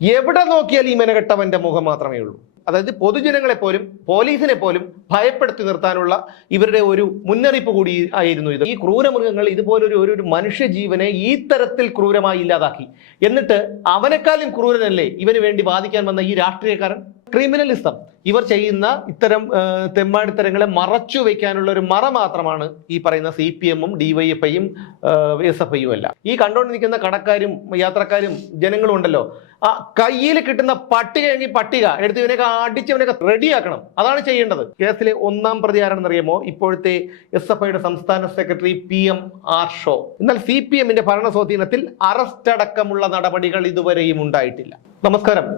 എവിടെ നോക്കിയാൽ ഈ മെനകെട്ടവന്റെ മുഖം മാത്രമേ ഉള്ളൂ. അതായത് പൊതുജനങ്ങളെ പോലും പോലീസിനെ പോലും ഭയപ്പെടുത്തി നിർത്താനുള്ള ഇവരുടെ ഒരു മുന്നറിയിപ്പ് കൂടി ആയിരുന്നു ഇത്. ഈ ക്രൂരമൃഗങ്ങൾ ഇതുപോലൊരു ഒരു മനുഷ്യജീവനെ ഈ തരത്തിൽ ക്രൂരമായി ഇല്ലാതാക്കി. എന്നിട്ട് അവനെക്കാളും ക്രൂരനല്ലേ ഇവന് വേണ്ടി വാദിക്കാൻ വന്ന ഈ രാഷ്ട്രീയക്കാരൻ? ക്രിമിനലിസം. ഇവർ ചെയ്യുന്ന ഇത്തരം തെമ്മാടിത്തരങ്ങളെ മറച്ചു വയ്ക്കാനുള്ള ഒരു മറ മാത്രമാണ് ഈ പറയുന്ന CPM-ഉം DYFI-യും SFI-യും അല്ല. ഈ കണ്ടുകൊണ്ടിരിക്കുന്ന കടക്കാരും യാത്രക്കാരും ജനങ്ങളും ഉണ്ടല്ലോ, ആ കയ്യിൽ കിട്ടുന്ന പട്ടികയെങ്കിൽ പട്ടിക എടുത്ത് ഇവനെയൊക്കെ അടിച്ചവനൊക്കെ റെഡിയാക്കണം. അതാണ് ചെയ്യേണ്ടത്. കേസിലെ ഒന്നാം പ്രതി ആരാണെന്നറിയാമോ? ഇപ്പോഴത്തെ SFI-യുടെ സംസ്ഥാന സെക്രട്ടറി PM.R. ഷോ. എന്നാൽ CPM-ന്റെ ഭരണസ്വാധീനത്തിൽ അറസ്റ്റ് അടക്കമുള്ള നടപടികൾ ഇതുവരെയും ഉണ്ടായിട്ടില്ല. നമസ്കാരം.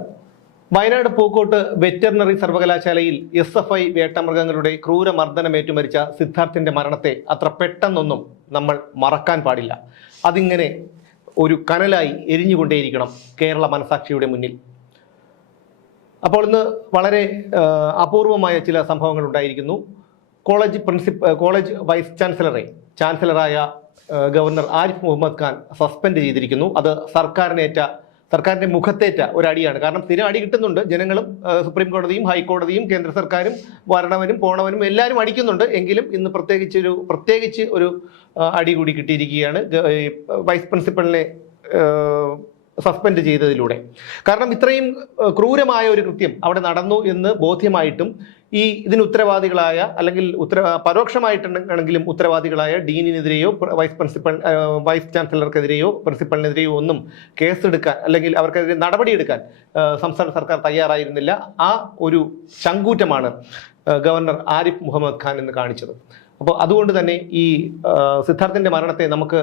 വയനാട് പൂക്കോട്ട് വെറ്ററിനറി സർവകലാശാലയിൽ SFI വേട്ടമൃഗങ്ങളുടെ ക്രൂരമർദ്ദനമേറ്റു മരിച്ച സിദ്ധാർത്ഥിന്റെ മരണത്തെ അത്ര പെട്ടെന്നൊന്നും നമ്മൾ മറക്കാൻ പാടില്ല. അതിങ്ങനെ ഒരു കനലായി എരിഞ്ഞുകൊണ്ടേയിരിക്കണം കേരള മനസാക്ഷിയുടെ മുന്നിൽ. അപ്പോൾ ഇന്ന് വളരെ അപൂർവമായ ചില സംഭവങ്ങൾ ഉണ്ടായിരിക്കുന്നു. കോളേജ് വൈസ് ചാൻസലറായ ഗവർണർ ആരിഫ് മുഹമ്മദ് ഖാൻ സസ്പെൻഡ് ചെയ്തിരിക്കുന്നു. അത് സർക്കാരിന്റെ മുഖത്തേറ്റ ഒരടിയാണ്. കാരണം സ്ഥിരം അടി കിട്ടുന്നുണ്ട്. ജനങ്ങളും സുപ്രീം കോടതിയും ഹൈക്കോടതിയും കേന്ദ്ര സർക്കാരും വരണവനും പോണവനും എല്ലാവരും അടിക്കുന്നുണ്ട്. എങ്കിലും ഇന്ന് പ്രത്യേകിച്ച് ഒരു അടി കൂടി കിട്ടിയിരിക്കുകയാണ് വൈസ് പ്രിൻസിപ്പലിനെ സസ്പെൻഡ് ചെയ്തതിലൂടെ. കാരണം ഇത്രയും ക്രൂരമായ ഒരു കൃത്യം അവിടെ നടന്നു എന്ന് ബോധ്യമായിട്ടും ഇതിന് ഉത്തരവാദികളായ അല്ലെങ്കിൽ പരോക്ഷമായിട്ടാണെങ്കിലും ഉത്തരവാദികളായ ഡീനിനെതിരെയോ വൈസ് ചാൻസലർക്കെതിരെയോ പ്രിൻസിപ്പലിനെതിരെയോ ഒന്നും കേസെടുക്കാൻ അല്ലെങ്കിൽ അവർക്കെതിരെ നടപടിയെടുക്കാൻ സംസ്ഥാന സർക്കാർ തയ്യാറായിരുന്നില്ല. ആ ഒരു ചങ്കൂറ്റമാണ് ഗവർണർ ആരിഫ് മുഹമ്മദ് ഖാൻ എന്ന് കാണിച്ചത്. അപ്പോൾ അതുകൊണ്ട് തന്നെ ഈ സിദ്ധാർത്ഥിന്റെ മരണത്തെ നമുക്ക്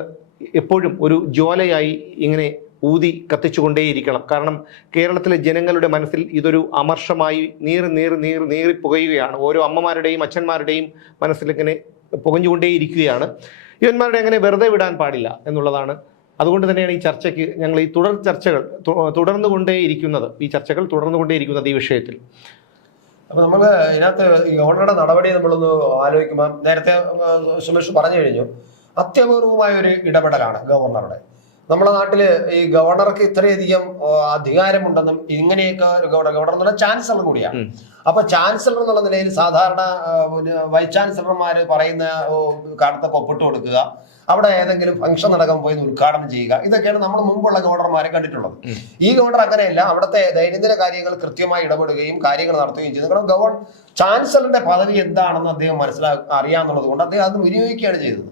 എപ്പോഴും ഒരു ജ്വാലയായി ഇങ്ങനെ ഊതി കത്തിച്ചുകൊണ്ടേയിരിക്കണം. കാരണം കേരളത്തിലെ ജനങ്ങളുടെ മനസ്സിൽ ഇതൊരു അമർഷമായി നീറി പുകയുകയാണ്. ഓരോ അമ്മമാരുടെയും അച്ഛന്മാരുടെയും മനസ്സിലിങ്ങനെ പുകഞ്ഞുകൊണ്ടേയിരിക്കുകയാണ്. ഇവന്മാരുടെ അങ്ങനെ വെറുതെ വിടാൻ പാടില്ല എന്നുള്ളതാണ്. അതുകൊണ്ട് തന്നെയാണ് ഈ ചർച്ചയ്ക്ക് ഞങ്ങൾ ഈ ചർച്ചകൾ തുടർന്നുകൊണ്ടേയിരിക്കുന്നത് ഈ വിഷയത്തിൽ. അപ്പൊ നമ്മൾ ഇതിനകത്ത് ഗവർണറുടെ നടപടി നമ്മളൊന്ന് ആലോചിക്കുമ്പോൾ നേരത്തെ സുമേഷ് പറഞ്ഞു കഴിഞ്ഞു, അത്യപൂർവമായ ഒരു ഇടപെടലാണ് ഗവർണറുടെ. നമ്മുടെ നാട്ടില് ഈ ഗവർണർക്ക് ഇത്രയധികം അധികാരമുണ്ടെന്നും ഇങ്ങനെയൊക്കെ ഗവർണർ എന്ന് പറഞ്ഞാൽ ചാൻസലർ കൂടിയാണ്. അപ്പൊ ചാൻസലർ എന്നുള്ള നിലയിൽ സാധാരണ വൈസ് ചാൻസലർമാര് പറയുന്ന കാരണത്തൊക്കെ ഒപ്പിട്ട് കൊടുക്കുക, അവിടെ ഏതെങ്കിലും ഫംഗ്ഷൻ നടക്കാൻ പോയി ഉദ്ഘാടനം ചെയ്യുക, ഇതൊക്കെയാണ് നമ്മൾ മുമ്പുള്ള ഗവർണർമാരെ കണ്ടിട്ടുള്ളത്. ഈ ഗവർണർ അങ്ങനെയല്ല. അവിടുത്തെ ദൈനംദിന കാര്യങ്ങൾ കൃത്യമായി ഇടപെടുകയും കാര്യങ്ങൾ നടത്തുകയും ചെയ്തു. കാരണം ചാൻസലറിന്റെ പദവി എന്താണെന്ന് അദ്ദേഹം അറിയാന്നുള്ളത് കൊണ്ട് അദ്ദേഹം അത് വിനിയോഗിക്കുകയാണ് ചെയ്തത്.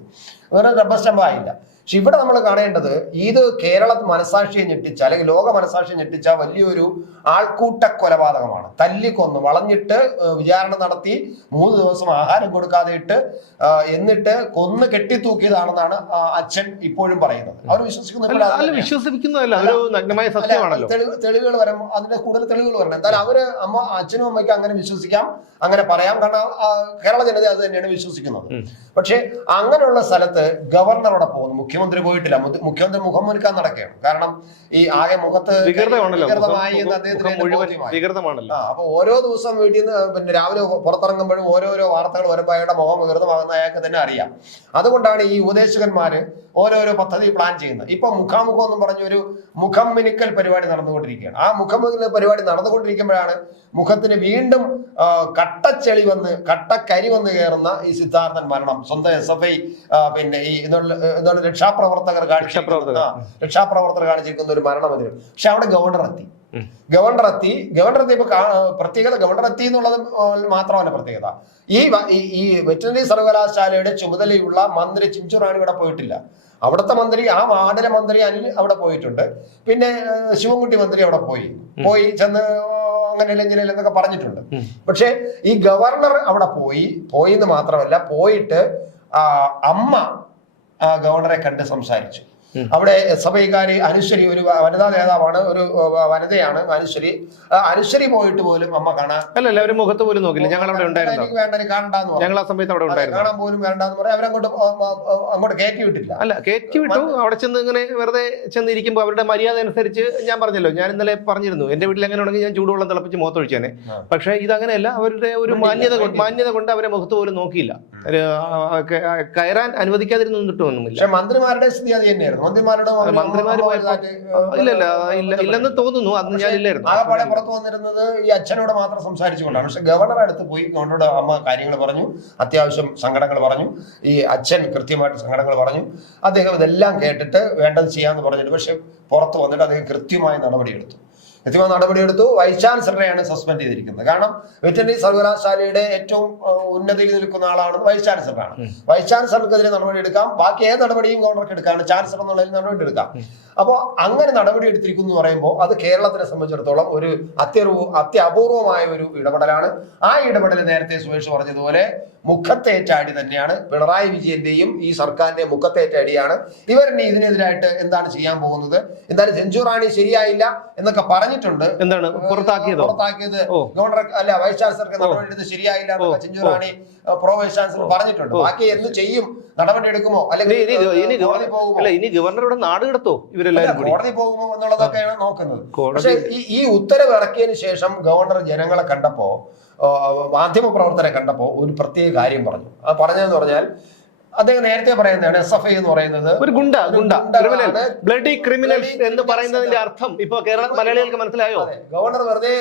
വേറെ റബ്ബർ സ്റ്റാമ്പായില്ല. പക്ഷെ ഇവിടെ നമ്മൾ കാണേണ്ടത് ഇത് കേരള മനസാക്ഷിയെ ഞെട്ടിച്ച അല്ലെങ്കിൽ ലോക മനസാക്ഷിയെ ഞെട്ടിച്ച വലിയൊരു ആൾക്കൂട്ട കൊലപാതകമാണ്. തല്ലിക്കൊന്ന് വളഞ്ഞിട്ട് വിചാരണ നടത്തി 3 ദിവസം ആഹാരം കൊടുക്കാതെ ഇട്ട് എന്നിട്ട് കൊന്ന് കെട്ടിത്തൂക്കിയതാണെന്നാണ് അച്ഛൻ ഇപ്പോഴും പറയുന്നത്. അവർ വിശ്വസിക്കുന്നതല്ല, തെളിവുകൾ വരും, അതിന്റെ കൂടുതൽ തെളിവുകൾ വരണം. എന്തായാലും അച്ഛനും അമ്മയ്ക്കും അങ്ങനെ വിശ്വസിക്കാം, അങ്ങനെ പറയാം. കാരണം കേരള ജനത അത് തന്നെയാണ് വിശ്വസിക്കുന്നത്. പക്ഷെ അങ്ങനെയുള്ള സ്ഥലത്ത് ഗവർണറോടെ പോകുന്നു, മുഖ്യമന്ത്രി പോയിട്ടില്ല. മുഖ്യമന്ത്രി മുഖം മുൻകാൻ നടക്കുകയാണ്. കാരണം ഈ ആകെ മുഖത്ത് വികൃതമായി എന്ന് അദ്ദേഹത്തിന്. അപ്പൊ ഓരോ ദിവസം വീട്ടിൽ നിന്ന് പിന്നെ രാവിലെ പുറത്തിറങ്ങുമ്പോഴും ഓരോരോ വാർത്തകൾ വരുമ്പോൾ അയാളുടെ മുഖം വികൃതമാകുന്ന അയാൾക്ക് തന്നെ അറിയാം. അതുകൊണ്ടാണ് ഈ ഉപദേശകന്മാര് ഓരോരോ പദ്ധതി പ്ലാൻ ചെയ്യുന്നത്. ഇപ്പൊ മുഖാമുഖം എന്നും പറഞ്ഞൊരു മുഖം മിനുക്കൽ പരിപാടി നടന്നുകൊണ്ടിരിക്കുകയാണ്. ആ മുഖം മിനുക്കൽ പരിപാടി നടന്നുകൊണ്ടിരിക്കുമ്പോഴാണ് മുഖത്തിന് വീണ്ടും കട്ടച്ചെളി കട്ടക്കരി വന്ന് കയറുന്ന ഈ സിദ്ധാർത്ഥൻ മരണം. സ്വന്തം SFI പിന്നെ ഈ എന്താണ് രക്ഷാപ്രവർത്തകർ കാണിച്ചിരിക്കുന്ന ഒരു മരണം അതിന്. പക്ഷെ അവിടെ ഗവർണർ എത്തിയപ്പോ പ്രത്യേകത ഗവർണർ എത്തി എന്നുള്ളത് മാത്രമല്ല പ്രത്യേകത. ഈ വെറ്ററിനറി സർവകലാശാലയുടെ ചുമതലയുള്ള മന്ത്രി ചിഞ്ചുറാണി ഇവിടെ പോയിട്ടില്ല. അവിടുത്തെ മന്ത്രി, ആ വാർഡിലെ മന്ത്രി അനിൽ അവിടെ പോയിട്ടുണ്ട്. പിന്നെ ശിവൻകുട്ടി മന്ത്രി അവിടെ പോയി ചെന്ന് അങ്ങനെ എന്നൊക്കെ പറഞ്ഞിട്ടുണ്ട്. പക്ഷെ ഈ ഗവർണർ അവിടെ പോയി എന്ന് മാത്രമല്ല, പോയിട്ട് അമ്മ ഗവർണറെ കണ്ട് സംസാരിച്ചു. അവിടെ SFIക്കാര് അനുശ്വരി ഒരു വനിതാ നേതാവാണ്, ഒരു വനിതയാണ് അനുശ്വരി പോയിട്ട് പോലും അമ്മ കാണാൻ അവര് മുഖത്ത് പോലും നോക്കില്ല. ഞങ്ങൾ അവിടെ ഉണ്ടായിരുന്നു, കാണാൻ പോലും വേണ്ടെന്ന് പറയാം. അവരങ്ങോട്ട് കയറ്റി വിട്ടില്ല. കയറ്റി വിട്ടു. അവിടെ ചെന്ന് ഇങ്ങനെ വെറുതെ ചെന്നിരിക്കുമ്പോൾ അവരുടെ മര്യാദ അനുസരിച്ച് ഞാൻ പറഞ്ഞല്ലോ, ഞാൻ ഇന്നലെ പറഞ്ഞിരുന്നു, എന്റെ വീട്ടിൽ എങ്ങനെ ഉണ്ടെങ്കിൽ ഞാൻ ചൂടുവെള്ളം തിളപ്പിച്ച് മുഖത്തൊഴിച്ചേനെ. പക്ഷെ ഇതങ്ങനെയല്ല. അവരുടെ ഒരു മാന്യത കൊണ്ട് അവരെ മുഖത്ത് പോലും നോക്കിയില്ല. കയറാൻ അനുവദിക്കാതിരുന്നിട്ടൊന്നുമില്ല. പക്ഷെ മന്ത്രിമാരുടെ സ്ഥിതി അത് തന്നെയായിരുന്നു. മന്ത്രിമാര് ഇല്ലെന്ന് തോന്നുന്നു. അന്ന് ഞാൻ ഇല്ലായിരുന്നു. ആകെപ്പാടെ പുറത്തു വന്നിരുന്നത് ഈ അച്ഛനോട് മാത്രം സംസാരിച്ചുകൊണ്ടാണ്. പക്ഷെ ഗവർണർ അടുത്ത് പോയി ഗവർണറുടെ അമ്മ കാര്യങ്ങൾ പറഞ്ഞു, അത്യാവശ്യം സങ്കടങ്ങൾ പറഞ്ഞു, ഈ അച്ഛൻ കൃത്യമായിട്ട് സങ്കടങ്ങൾ പറഞ്ഞു. അദ്ദേഹം ഇതെല്ലാം കേട്ടിട്ട് വേണ്ടത് ചെയ്യാമെന്ന് പറഞ്ഞിട്ട് പക്ഷെ പുറത്ത് വന്നിട്ട് അദ്ദേഹം കൃത്യമായ നടപടിയെടുത്തു. വൈസ് ചാൻസലറെയാണ് സസ്പെൻഡ് ചെയ്തിരിക്കുന്നത്. കാരണം വെറ്ററിനറി സർവകലാശാലയുടെ ഏറ്റവും ഉന്നതിയിൽ നിൽക്കുന്ന ആളാണ് വൈസ് ചാൻസലറാണ്. വൈസ് ചാൻസലർക്കെതിരെ നടപടി എടുക്കാം, ബാക്കി ഏത് നടപടിയും ഗവർണർക്ക് എടുക്കാം, ചാൻസലർ എന്നുള്ളതിൽ നടപടി എടുക്കാം. അപ്പോൾ അങ്ങനെ നടപടി എടുത്തിരിക്കുന്നു എന്ന് പറയുമ്പോൾ അത് കേരളത്തിനെ സംബന്ധിച്ചിടത്തോളം ഒരു അത്യപൂർവമായ ഒരു ഇടപെടലാണ്. ആ ഇടപെടൽ നേരത്തെ സുരേഷ് പറഞ്ഞതുപോലെ മുഖത്തേറ്റ അടി തന്നെയാണ്. പിണറായി വിജയന്റെയും ഈ സർക്കാരിന്റെ മുഖത്തേറ്റ അടിയാണ്. ഇവരിനി ഇതിനെതിരായിട്ട് എന്താണ് ചെയ്യാൻ പോകുന്നത്? എന്തായാലും സെഞ്ചുറാണി ശരിയായില്ല എന്നൊക്കെ പറഞ്ഞിട്ടുണ്ട്. എന്താണ് പുറത്താക്കിയത് ഗവർണർ അല്ല വൈസ് ചാൻസലർക്ക് നടപടി എടുത്ത് ശരിയായില്ല എന്നൊക്കെ സെഞ്ചുറാണി പ്രോ വൈസ് ചാൻസലർ പറഞ്ഞിട്ടുണ്ട്. ബാക്കി എന്ത് ചെയ്യും? നടപടി എടുക്കുമോ അല്ലെങ്കിൽ ഇനി ഗവർണറുടെ നാട് കിടത്തോ? ഇവരെല്ലാവരും കോടതി പോകുമോ എന്നുള്ളതൊക്കെയാണ് നോക്കുന്നത്. പക്ഷെ ഈ ഉത്തരവ് ഇറക്കിയതിന് ശേഷം ഗവർണർ ജനങ്ങളെ കണ്ടപ്പോ, മാധ്യമപ്രവർത്തകരെ കണ്ടപ്പോ ഒരു പ്രത്യേക കാര്യം പറഞ്ഞു. അത് പറഞ്ഞതെന്ന് പറഞ്ഞാൽ അദ്ദേഹം നേരത്തെ പറയുന്നതാണ് SFI എന്ന് പറയുന്നത് ഒരു ബ്ലഡി ക്രിമിനൽസ് എന്ന് പറയുന്നതിന്റെ അർത്ഥം ഇപ്പൊ കേരള മലയാളികൾക്ക് മനസ്സിലായോ? ഗവർണർ വെറുതെ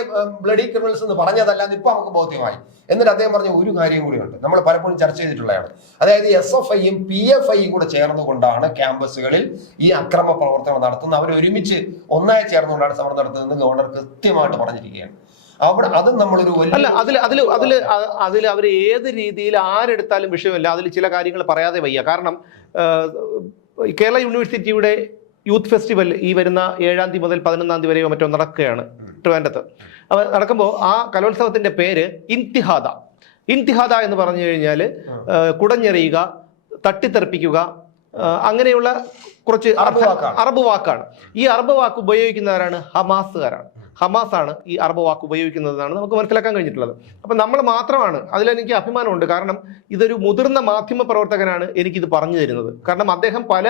ബ്ലഡി ക്രിമിനൽസ് എന്ന് പറഞ്ഞതല്ലാന്ന് ഇപ്പൊ നമുക്ക് ബോധ്യമായി. എന്നിട്ട് അദ്ദേഹം പറഞ്ഞ ഒരു കാര്യം കൂടിയുണ്ട്, നമ്മൾ പലപ്പോഴും ചർച്ച ചെയ്തിട്ടുള്ളതാണ്. അതായത് SFIയും PFIയും കൂടെ ചേർന്നുകൊണ്ടാണ് ക്യാമ്പസുകളിൽ ഈ അക്രമ പ്രവർത്തനം നടത്തുന്നത്. അവർ ഒരുമിച്ച് ഒന്നായി ചേർന്നുകൊണ്ടാണ് സമരം നടത്തുന്നതെന്ന് ഗവർണർ കൃത്യമായിട്ട് പറഞ്ഞിരിക്കുകയാണ്. അവിടെ അതും നമ്മളൊരു അതിൽ അവർ ഏത് രീതിയിൽ ആരെടുത്താലും വിഷയമില്ല. അതിൽ ചില കാര്യങ്ങൾ പറയാതെ വയ്യ. കാരണം കേരള യൂണിവേഴ്സിറ്റിയുടെ യൂത്ത് ഫെസ്റ്റിവൽ ഈ വരുന്ന 7-ാം തീയതി മുതൽ 11-ാം തീയതി വരെയോ മറ്റോ നടക്കുകയാണ് ട്രിവാൻഡ്രത്ത്. അപ്പോൾ നടക്കുമ്പോൾ ആ കലോത്സവത്തിന്റെ പേര് ഇൻതിഹാദ എന്ന് പറഞ്ഞു കഴിഞ്ഞാൽ കുടഞ്ഞെറിയുക, തട്ടിത്തെറിപ്പിക്കുക, അങ്ങനെയുള്ള കുറച്ച് അറബ് വാക്കാണ്. ഈ അറബ് വാക്ക് ഉപയോഗിക്കുന്നവരാണ് ഹമാസുകാരാണ്. ഹമാസാണ് ഈ അറബ് വാക്ക് ഉപയോഗിക്കുന്നതെന്നാണ് നമുക്ക് മനസ്സിലാക്കാൻ കഴിഞ്ഞിട്ടുള്ളത്. അപ്പം നമ്മൾ മാത്രമാണ്, അതിലെനിക്ക് അഭിമാനമുണ്ട്. കാരണം ഇതൊരു മുതിർന്ന മാധ്യമ പ്രവർത്തകനാണ് എനിക്കിത് പറഞ്ഞു തരുന്നത്. കാരണം അദ്ദേഹം പല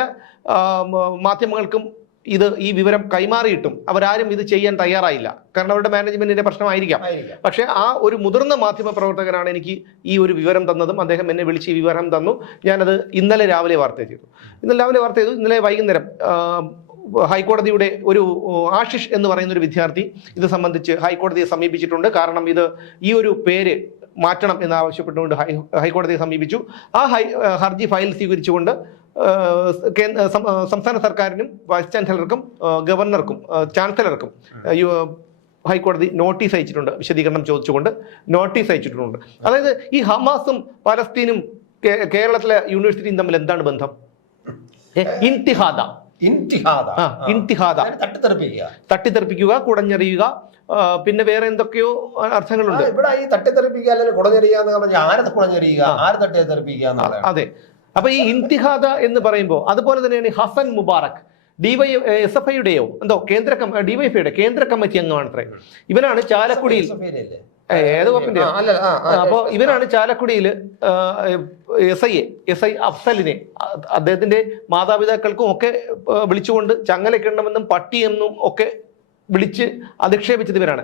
മാധ്യമങ്ങൾക്കും ഈ വിവരം കൈമാറിയിട്ടും അവരാരും ഇത് ചെയ്യാൻ തയ്യാറായില്ല. കാരണം അവരുടെ മാനേജ്മെന്റിന്റെ പ്രശ്നമായിരിക്കാം. പക്ഷെ ആ ഒരു മുതിർന്ന മാധ്യമ പ്രവർത്തകനാണ് എനിക്ക് ഈ ഒരു വിവരം തന്നതും. അദ്ദേഹം എന്നെ വിളിച്ച് ഈ വിവരം തന്നു. ഞാനത് ഇന്നലെ രാവിലെ വാർത്ത ചെയ്തു. ഇന്നലെ വൈകുന്നേരം ഹൈക്കോടതിയുടെ ഒരു ആശിഷ് എന്ന് പറയുന്ന ഒരു വിദ്യാർത്ഥി ഇത് സംബന്ധിച്ച് ഹൈക്കോടതിയെ സമീപിച്ചിട്ടുണ്ട്. കാരണം ഈ ഒരു പേര് മാറ്റണം എന്നാവശ്യപ്പെട്ടുകൊണ്ട് ഹൈക്കോടതിയെ സമീപിച്ചു. ആ ഹർജി ഫയൽ സ്വീകരിച്ചുകൊണ്ട് സംസ്ഥാന സർക്കാരിനും വൈസ് ചാൻസലർക്കും ഗവർണർക്കും ചാൻസലർക്കും ഹൈക്കോടതി നോട്ടീസ് അയച്ചിട്ടുണ്ട്. വിശദീകരണം ചോദിച്ചുകൊണ്ട് നോട്ടീസ് അയച്ചിട്ടുണ്ട്. അതായത് ഈ ഹമാസും പലസ്തീനും കേരളത്തിലെ യൂണിവേഴ്സിറ്റിയും തമ്മിൽ എന്താണ് ബന്ധം? തട്ടിത്തെറിപ്പിക്കുക, കുടഞ്ഞെറിയുക, പിന്നെ വേറെ എന്തൊക്കെയോ അർത്ഥങ്ങളുണ്ട്. ഇവിടെ ഈ തട്ടിത്തെറിപ്പിക്കുക അല്ലെങ്കിൽ കുടഞ്ഞെറിയുക എന്ന് പറഞ്ഞാൽ ആരെ കുടഞ്ഞെറിയുക, ആരെ തട്ടിത്തെറിപ്പിക്കുക? അതെ. അപ്പൊ ഈ ഇൻതിഹാദ എന്ന് പറയുമ്പോൾ അതുപോലെ തന്നെയാണ് ഹസൻ മുബാറക് SFIയുടെയോ എന്തോ DYFIയുടെ കേന്ദ്ര കമ്മിറ്റി അംഗമാണത്രേ. ഇവനാണ് ചാലക്കുടിയിൽ ഏത് വകുപ്പിന്റെ അപ്പോ ഇവനാണ് ചാലക്കുടിയിൽ SI അഫ്സലിനെ അദ്ദേഹത്തിന്റെ മാതാപിതാക്കൾക്കും ഒക്കെ വിളിച്ചുകൊണ്ട് ചങ്ങലക്കിടണമെന്നും പട്ടിയെന്നും ഒക്കെ വിളിച്ച് അധിക്ഷേപിച്ചത് ഇവരാണ്.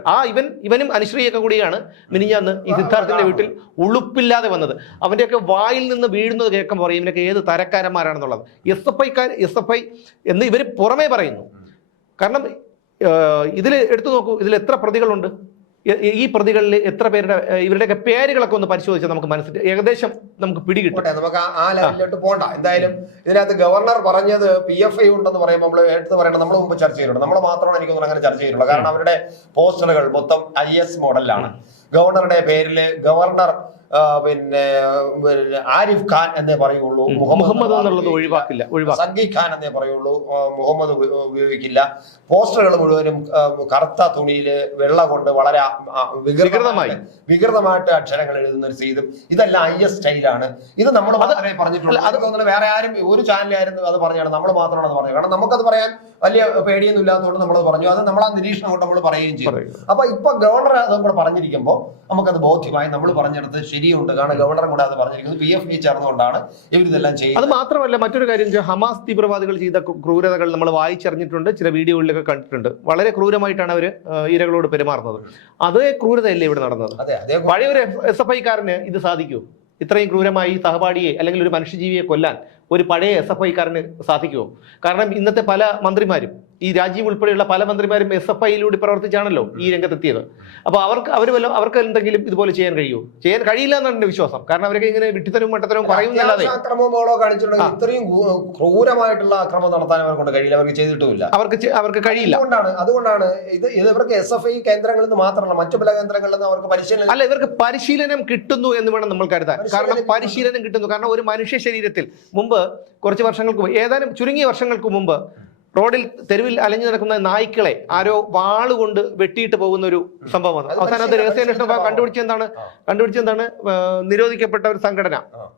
ഇവനും അനുശ്രീയൊക്കെ കൂടിയാണ് മിനിഞ്ഞാന്ന് ഈ സിദ്ധാർത്ഥിന്റെ വീട്ടിൽ ഉളുപ്പില്ലാതെ വന്നത്. അവന്റെയൊക്കെ വായിൽ നിന്ന് വീഴുന്നത് കേൾക്കുമ്പോൾ പറയും ഇവനൊക്കെ ഏത് തരക്കാരന്മാരാണെന്നുള്ളത്. SFI എന്ന് ഇവർ പുറമേ പറയുന്നു. കാരണം ഇതിൽ എടുത്തു നോക്കൂ, ഇതിൽ എത്ര പ്രതികളുണ്ട്? ഈ പ്രതികളിൽ എത്ര പേരുടെ ഇവരുടെയൊക്കെ പേരുകളൊക്കെ ഒന്ന് പരിശോധിച്ചാൽ നമുക്ക് മനസ്സിലായി ഏകദേശം നമുക്ക് പിടികിട്ടും. നമുക്ക് ആ ലെവലിലോട്ട് പോകണ്ട. എന്തായാലും ഇതിനകത്ത് ഗവർണർ പറഞ്ഞത് PFI ഉണ്ടെന്ന് പറയുമ്പോൾ നമ്മൾ എടുത്ത് പറയണം. നമ്മൾ മുമ്പ് ചർച്ച ചെയ്തിട്ടുണ്ട്. നമ്മൾ മാത്രമാണ് എനിക്കൊന്നും അങ്ങനെ ചർച്ച ചെയ്തിട്ടുള്ളത്. കാരണം അവരുടെ പോസ്റ്ററുകൾ മൊത്തം IS മോഡലിലാണ്. ഗവർണറുടെ പേരിൽ ഗവർണർ പിന്നെ ആരിഫ് ഖാൻ എന്നേ പറയുള്ളൂ, മുഹമ്മദ് എന്നുള്ളത് ഒഴിവാക്കില്ല, സംഗി ഖാൻ എന്നേ പറയുള്ളൂ, മുഹമ്മദ് ഉപയോഗിക്കില്ല. പോസ്റ്ററുകൾ മുഴുവനും കറുത്ത തുണിയില് വെള്ള കൊണ്ട് വളരെ വികൃതമായിട്ട് അക്ഷരങ്ങൾ എഴുതുന്ന ഒരു ചെയ്തും ഇതെല്ലാം IS സ്റ്റൈലാണ്. ഇത് നമ്മൾ മാത്രമേ പറഞ്ഞിട്ടുള്ളൂ. അത് വേറെ ആരും ഒരു ചാനലായിരുന്നു അത് പറഞ്ഞാണ്, നമ്മൾ മാത്രമാണ് പറഞ്ഞത്. കാരണം നമുക്കത് പറയാൻ വലിയ പേടിയൊന്നും ഇല്ലാത്തതുകൊണ്ട് നമ്മളത് പറഞ്ഞു. അത് നമ്മൾ ആ നിരീക്ഷണം കൊണ്ട് നമ്മൾ പറയുകയും ചെയ്യും. അപ്പൊ ഇപ്പൊ ഗവർണർ അത് നമ്മൾ പറഞ്ഞിരിക്കുമ്പോൾ നമുക്കത് ബോധ്യമായി. നമ്മൾ പറഞ്ഞെടുത്ത് ശരിയുണ്ട്. കാരണം ഗവർണർ കൂടെ അത് പറഞ്ഞിരിക്കുന്നത് PFI ചേർന്നുകൊണ്ടാണ് ഇവരിതെല്ലാം ചെയ്യുന്നത്. അത് മാത്രമല്ല, മറ്റൊരു കാര്യം, ഹമാസ് തീവ്രവാദികൾ ചെയ്ത ക്രൂരതകൾ നമ്മൾ വായിച്ചറിഞ്ഞിട്ടുണ്ട്, ചില വീഡിയോകളിലൊക്കെ കണ്ടിട്ടുണ്ട്. വളരെ ക്രൂരമായിട്ടാണ് അവർ ഇരകളോട് പെരുമാറുന്നത്. അതേ ക്രൂരതയല്ലേ ഇവിടെ നടന്നത്? പഴയ ഒരു SFIക്കാരന് ഇത് സാധിക്കൂ? ഇത്രയും ക്രൂരമായി സഹപാഠിയെ അല്ലെങ്കിൽ ഒരു മനുഷ്യജീവിയെ കൊല്ലാൻ ഒരു പഴയ SFI-കാരന് സാധിക്കുമോ? കാരണം ഇന്നത്തെ പല മന്ത്രിമാരും, ഈ രാജീവ് ഉൾപ്പെടെയുള്ള പല മന്ത്രിമാരും SFI-യിലൂടെ പ്രവർത്തിച്ചാണല്ലോ ഈ രംഗത്തെത്തിയത്. അപ്പോൾ അവർക്ക് എന്തെങ്കിലും ഇതുപോലെ ചെയ്യാൻ കഴിയുമോ? ചെയ്യാൻ കഴിയില്ല എന്നാണ് എൻ്റെ വിശ്വാസം. കാരണം അവരൊക്കെ ഇങ്ങനെ വിട്ടിത്തരവും മട്ടത്തരവും പറയുന്നല്ലാതെ അക്രമങ്ങളോ കാണിച്ചിട്ടുണ്ടെങ്കിൽ ഇത്രയും ക്രൂരമായിട്ടുള്ള അക്രമം നടത്താൻ അവരെ കൊണ്ട് കഴിയില്ല, അവർക്ക് ചെയ്തിട്ടുമില്ല, അവർക്ക് കഴിയില്ല. അതുകൊണ്ടാണ് ഇത് ഇവർക്ക് SFI കേന്ദ്രങ്ങളിൽ നിന്ന് മാത്രമല്ല മറ്റു പല കേന്ദ്രങ്ങളിൽ നിന്ന് അവർക്ക് പരിശീലനം അല്ല, ഇവർക്ക് പരിശീലനം കിട്ടുന്നു എന്ന് വേണം നമ്മൾ കരുതാൻ. കാരണം പരിശീലനം കിട്ടുന്നു. കാരണം ഒരു മനുഷ്യ ശരീരത്തിൽ മുമ്പ് കുറച്ച് വർഷങ്ങൾക്ക് മുമ്പ്, ഏതാനും ചുരുങ്ങിയ വർഷങ്ങൾക്ക് മുമ്പ് റോഡിൽ തെരുവിൽ അലഞ്ഞു നടക്കുന്ന നായ്ക്കളെ ആരോ വാളുകൊണ്ട് വെട്ടിയിട്ട് പോകുന്ന ഒരു സംഭവമാണ്. അവസാനം അത് രഹസ്യാന്വേഷണം കണ്ടുപിടിച്ചെന്താണ് നിരോധിക്കപ്പെട്ട ഒരു സംഘടന.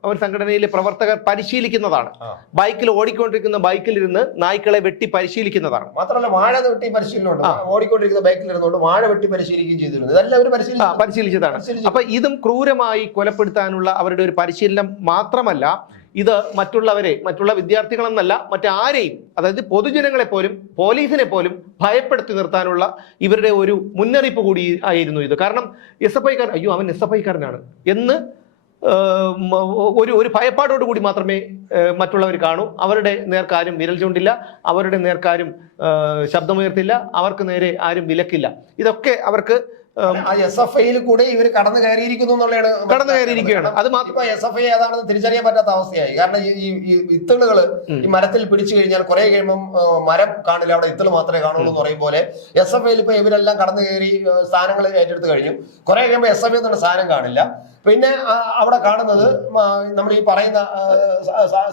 ഒരു സംഘടനയിലെ പ്രവർത്തകർ പരിശീലിക്കുന്നതാണ്. ഓടിക്കൊണ്ടിരിക്കുന്ന ബൈക്കിലിരുന്ന് നായ്ക്കളെ വെട്ടി പരിശീലിക്കുന്നതാണ്. മാത്രമല്ല വാഴ വെട്ടി പരിശീലനമുണ്ട്. ഓടിക്കൊണ്ടിരിക്കുന്ന ബൈക്കിലിരുന്നുകൊണ്ട് വാഴ വെട്ടി പരിശീലിക്കുകയും ചെയ്തിരുന്നു. ഇതെല്ലാം അവർ പരിശീലിച്ചതാണ്. അപ്പൊ ഇതും ക്രൂരമായി കൊലപ്പെടുത്താനുള്ള അവരുടെ ഒരു പരിശീലനം മാത്രമല്ല, ഇത് മറ്റുള്ള വിദ്യാർത്ഥികളെന്നല്ല മറ്റാരെയും, അതായത് പൊതുജനങ്ങളെ പോലും പോലീസിനെ പോലും ഭയപ്പെടുത്തി നിർത്താനുള്ള ഇവരുടെ ഒരു മുന്നറിയിപ്പ് കൂടി ആയിരുന്നു ഇത്. കാരണം SFI-കാരൻ, അയ്യോ അവൻ SFI-കാരനാണ് എന്ന് ഒരു ഭയപ്പാടോട് കൂടി മാത്രമേ മറ്റുള്ളവർ കാണൂ. അവരുടെ നേർക്കാരും വിരൽ ചൂണ്ടില്ല, അവരുടെ നേർക്കാരും ശബ്ദമുയർത്തില്ല, അവർക്ക് നേരെ ആരും വിലക്കില്ല. ഇതൊക്കെ അവർക്ക് SFI-യിൽ കൂടെ ഇവർ കടന്നു കയറിയിരിക്കുന്നു കയറിയിരിക്കുകയാണ്. അത് മാത്രം SFI ഏതാണെന്ന് തിരിച്ചറിയാൻ പറ്റാത്ത അവസ്ഥയായി. കാരണം ഈ ഇത്തളുകൾ ഈ മരത്തിൽ പിടിച്ചു കഴിഞ്ഞാൽ കുറെ കഴിയുമ്പം മരം കാണില്ല, അവിടെ ഇത്തള് മാത്രമേ കാണുള്ളൂ എന്ന് പറയും പോലെ SFI-ൽ ഇപ്പൊ ഇവരെല്ലാം കടന്നു കയറി സ്ഥാനങ്ങൾ ഏറ്റെടുത്ത് കഴിഞ്ഞു. കുറെ കഴിയുമ്പോൾ SFI എന്നുള്ള സ്ഥാനം കാണില്ല. പിന്നെ അവിടെ കാണുന്നത് നമ്മൾ ഈ പറയുന്ന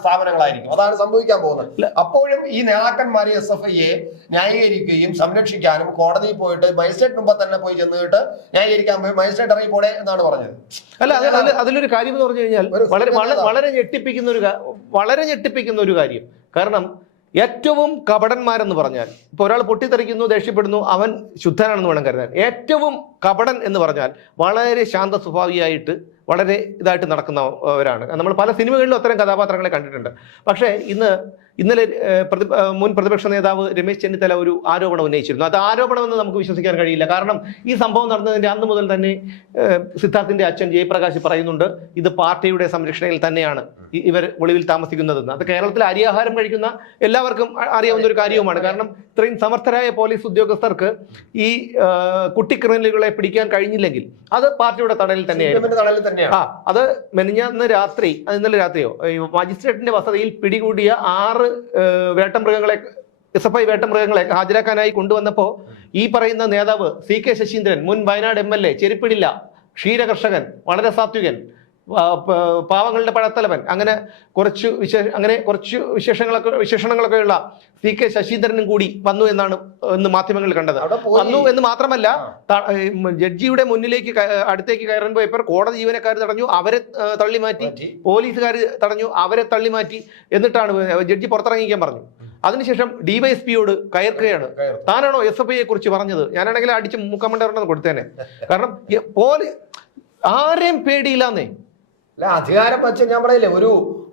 സ്ഥാപനങ്ങളായിരിക്കും. അതാണ് സംഭവിക്കാൻ പോകുന്നത്. അപ്പോഴും ഈ നേതാക്കന്മാർ SFI-യെ ന്യായീകരിക്കുകയും സംരക്ഷിക്കാനും കോടതിയിൽ പോയിട്ട് മജിസ്ട്രേറ്റ് മുമ്പ് തന്നെ പോയി ചെന്നിട്ട് ന്യായീകരിക്കാൻ പോയി മജിസ്ട്രേറ്റ് ഇറങ്ങി പോടെ എന്നാണ് പറഞ്ഞത്. അല്ല, അതിലൊരു കാര്യം എന്ന് പറഞ്ഞു കഴിഞ്ഞാൽ വളരെ ഞെട്ടിപ്പിക്കുന്ന ഒരു കാര്യം. കാരണം ഏറ്റവും കപടന്മാരെന്ന് പറഞ്ഞാൽ, ഇപ്പൊ ഒരാൾ പൊട്ടിത്തെറിക്കുന്നു, ദേഷ്യപ്പെടുന്നു, അവൻ ശുദ്ധനാണെന്ന് വേണം കരുതാൻ. ഏറ്റവും കപടൻ എന്ന് പറഞ്ഞാൽ വളരെ ശാന്ത സ്വഭാവിയായിട്ട് വളരെ ഇതായിട്ട് നടക്കുന്നവരാണ്. നമ്മൾ പല സിനിമകളിലും അത്തരം കഥാപാത്രങ്ങളെ കണ്ടിട്ടുണ്ട്. പക്ഷേ ഇന്നലെ മുൻ പ്രതിപക്ഷ നേതാവ് രമേശ് ചെന്നിത്തല ഒരു ആരോപണം ഉന്നയിച്ചിരുന്നു. അത് ആരോപണമെന്ന് നമുക്ക് വിശ്വസിക്കാൻ കഴിയില്ല. കാരണം ഈ സംഭവം നടന്നതിന്റെ അന്ന് മുതൽ തന്നെ സിദ്ധാർത്ഥിന്റെ അച്ഛൻ ജയപ്രകാശ് പറയുന്നുണ്ട്, ഇത് പാർട്ടിയുടെ സംരക്ഷണയിൽ തന്നെയാണ് ഇവർ ഒളിവിൽ താമസിക്കുന്നതെന്ന്. അത് കേരളത്തിൽ അരിയാഹാരം കഴിക്കുന്ന എല്ലാവർക്കും അറിയാവുന്ന ഒരു കാര്യവുമാണ്. കാരണം ഇത്രയും സമർത്ഥരായ പോലീസ് ഉദ്യോഗസ്ഥർക്ക് ഈ കുട്ടി ക്രിമിനലുകളെ പിടിക്കാൻ കഴിഞ്ഞില്ലെങ്കിൽ അത് പാർട്ടിയുടെ തടലിൽ തന്നെയായിരുന്നു. അത് ഇന്നലെ രാത്രിയോ മജിസ്ട്രേറ്റിന്റെ വസതിയിൽ പിടികൂടിയ 6 വേട്ടമൃഗങ്ങളെ, SFI വേട്ടമൃഗങ്ങളെ ഹാജരാക്കാനായി കൊണ്ടുവന്നപ്പോൾ ഈ പറയുന്ന നേതാവ് CK ശശീന്ദ്രൻ, മുൻ വയനാട് MLA, ചെരുപ്പിടില്ല, ക്ഷീരകർഷകൻ, വളരെ സാത്വികൻ, പാവങ്ങളുടെ പഴത്തലവൻ, അങ്ങനെ കുറച്ച് വിശേഷണങ്ങളൊക്കെയുള്ള CK ശശീന്ദ്രനും കൂടി വന്നു എന്നാണ് ഇന്ന് മാധ്യമങ്ങളിൽ കണ്ടത്. വന്നു എന്ന് മാത്രമല്ല, ജഡ്ജിയുടെ മുന്നിലേക്ക് അടുത്തേക്ക് കയറാൻ പോയപ്പോൾ കോടതി ജീവനക്കാർ തടഞ്ഞു, അവരെ തള്ളി മാറ്റി, പോലീസുകാർ തടഞ്ഞു, അവരെ തള്ളി മാറ്റി. എന്നിട്ടാണ് ജഡ്ജി പുറത്തിറങ്ങിക്കാൻ പറഞ്ഞു. അതിനുശേഷം DYSP-യോട് കയർക്കുകയാണ്, താനാണോ SFI-യെ കുറിച്ച് പറഞ്ഞത്? ഞാനാണെങ്കിൽ അടിച്ച് മുക്കമണ്ടറിനെന്ന് കൊടുത്തേനെ. കാരണം ആരെയും പേടിയില്ലാന്നേ. അല്ല, അധികാരം വെച്ച് ഞാൻ പറയില്ലേ,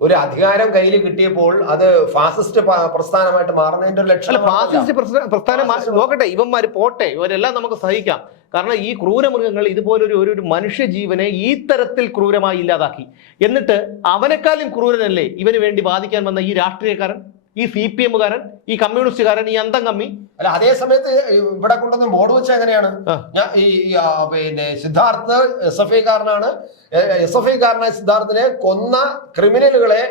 ഒരു അധികാരം കയ്യിൽ കിട്ടിയപ്പോൾ അത് ഫാസിസ്റ്റ് പ്രസ്ഥാനമായിട്ട് മാറുന്നതിന്റെ ഒരു ലക്ഷ്യം. ഫാസിസ്റ്റ് പ്രസ്ഥാനം നോക്കട്ടെ, ഇവന്മാര് പോട്ടെ, ഇവരെല്ലാം നമുക്ക് സഹിക്കാം. കാരണം ഈ ക്രൂരമൃഗങ്ങൾ ഇതുപോലൊരു ഒരു മനുഷ്യ ജീവനെ ഈ തരത്തിൽ ക്രൂരമായി ഇല്ലാതാക്കി. എന്നിട്ട് അവനെക്കാളും ക്രൂരനല്ലേ ഇവന് വേണ്ടി വാദിക്കാൻ വന്ന ഈ രാഷ്ട്രീയക്കാരൻ, ഈ CPM-കാരൻ, ഈ കമ്മ്യൂണിസ്റ്റുകാരൻ, ഈ അന്തം കമ്മി? അല്ല, അതേ സമയത്ത് ഇവിടെ കൊണ്ടുവന്ന് ബോർഡ് വെച്ച എങ്ങനെയാണ്? പിന്നെ സിദ്ധാർത്ഥ് SFI-കാരനാണ്. SFI-കാരനായ സിദ്ധാർത്ഥിനെ കൊന്ന ക്രിമിനലുകളെ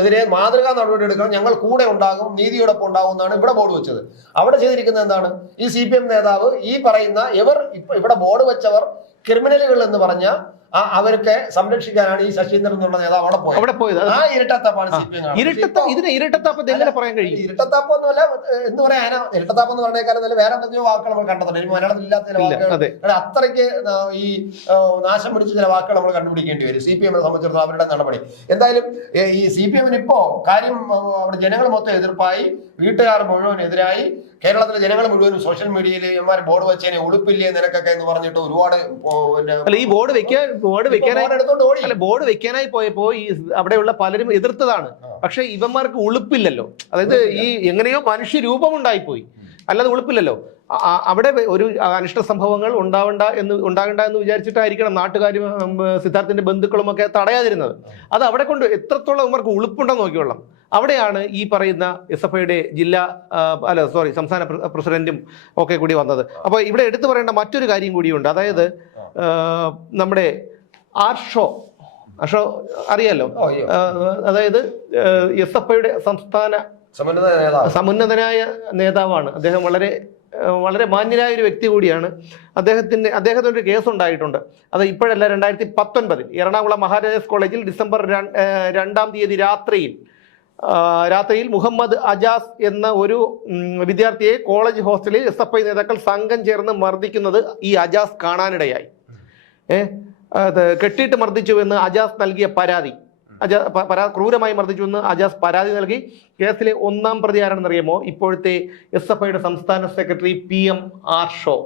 എതിരെ മാതൃകാ നടപടി എടുക്കണം, ഞങ്ങൾ കൂടെ ഉണ്ടാകും, നീതിയോടൊപ്പം ഉണ്ടാകും എന്നാണ് ഇവിടെ ബോർഡ് വെച്ചത്. അവിടെ ചെയ്തിരിക്കുന്നത് എന്താണ്? ഈ CPM നേതാവ് ഈ പറയുന്ന ഇവിടെ ബോർഡ് വെച്ചവർ ക്രിമിനലുകൾ എന്ന് പറഞ്ഞ അവർക്ക് സംരക്ഷിക്കാനാണ് ഈ ശശീന്ദ്രൻ എന്നുള്ള നേതാവ് അവിടെ പോയത്. ആ ഇരട്ടത്താപ്പാണ് ഇതിന് ഇരട്ടത്താപ്പ് എങ്ങനെ പറയാൻ കഴിയും? ഇരട്ടത്താപ്പ് ഒന്നുമല്ല, എന്ന് പറയാൻ ഇരട്ടത്താപ്പ് എന്ന് പറഞ്ഞേക്കാളും നല്ല വേറെ എന്തെങ്കിലും വാക്കുകൾ നമ്മൾ കണ്ടെത്തണം. മലയാളത്തിൽ ഇല്ലാത്ത ചില വാക്കുകൾ, അത്രയ്ക്ക് ഈ നാശം പിടിച്ച ചില വാക്കുകൾ നമ്മൾ കണ്ടുപിടിക്കേണ്ടി വരും. CPM-നെ സംബന്ധിച്ചിടത്തോളം അവരുടെ നടപടി എന്തായാലും ഈ CPM-ന് ഇപ്പോ കാര്യം അവിടെ ജനങ്ങൾ മൊത്തം എതിർപ്പായി, വീട്ടുകാർ മുഴുവൻ എതിരായി, കേരളത്തിലെ ജനങ്ങൾ മുഴുവനും സോഷ്യൽ മീഡിയയിൽ ഇവന്മാർ ബോർഡ് വെച്ചതിനെ ഉടുപ്പില്ലേ നിനക്കൊക്കെ എന്ന് പറഞ്ഞിട്ട് ഒരുപാട് ഈ ബോർഡ് വെക്കാനായി പോയപ്പോ ഈ അവിടെയുള്ള പലരും എതിർത്തതാണ്. പക്ഷെ ഇവന്മാർക്ക് ഉളുപ്പില്ലല്ലോ. അതായത് ഈ എങ്ങനെയോ മനുഷ്യ രൂപം ഉണ്ടായിപ്പോയി. അല്ലാതെ ഉളുപ്പില്ലല്ലോ. അവിടെ ഒരു അനിഷ്ട സംഭവങ്ങൾ ഉണ്ടാകണ്ട എന്ന് വിചാരിച്ചിട്ടായിരിക്കണം നാട്ടുകാരും സിദ്ധാർത്ഥിന്റെ ബന്ധുക്കളും ഒക്കെ തടയാതിരുന്നത്. അത് അവിടെ കൊണ്ട് എത്രത്തോളം ഇവർക്ക് ഉളുപ്പുണ്ടെന്ന് നോക്കിക്കൊള്ളാം. അവിടെയാണ് ഈ പറയുന്ന SFIയുടെ സംസ്ഥാന പ്രസിഡന്റും ഒക്കെ കൂടി വന്നത്. അപ്പോൾ ഇവിടെ എടുത്തു പറയേണ്ട മറ്റൊരു കാര്യം കൂടിയുണ്ട്. അതായത് നമ്മുടെ ആർഷോ അറിയാലോ, അതായത് SFIയുടെ സംസ്ഥാന സമുന്നതനായ നേതാവാണ് അദ്ദേഹം. വളരെ മാന്യനായ ഒരു വ്യക്തി കൂടിയാണ്. അദ്ദേഹത്തിന് ഒരു കേസ് ഉണ്ടായിട്ടുണ്ട്. അത് ഇപ്പോഴല്ല, 2019 എറണാകുളം മഹാരാജാസ് കോളേജിൽ ഡിസംബർ 2-ാം തീയതി രാത്രിയിൽ മുഹമ്മദ് അജാസ് എന്ന ഒരു വിദ്യാർത്ഥിയെ കോളേജ് ഹോസ്റ്റലിൽ SFI നേതാക്കൾ സംഘം ചേർന്ന് മർദ്ദിക്കുന്നത് ഈ അജാസ് കാണാനിടയായി. കെട്ടിയിട്ട് മർദ്ദിച്ചുവെന്ന് അജാസ് നൽകിയ പരാതി, ക്രൂരമായി മർദ്ദിച്ചുവെന്ന് അജാസ് പരാതി നൽകി. കേസിലെ 1-ാം പ്രതി ആരാണെന്നറിയാമോ? ഇപ്പോഴത്തെ SFIയുടെ സംസ്ഥാന സെക്രട്ടറി PM ആർഷോ.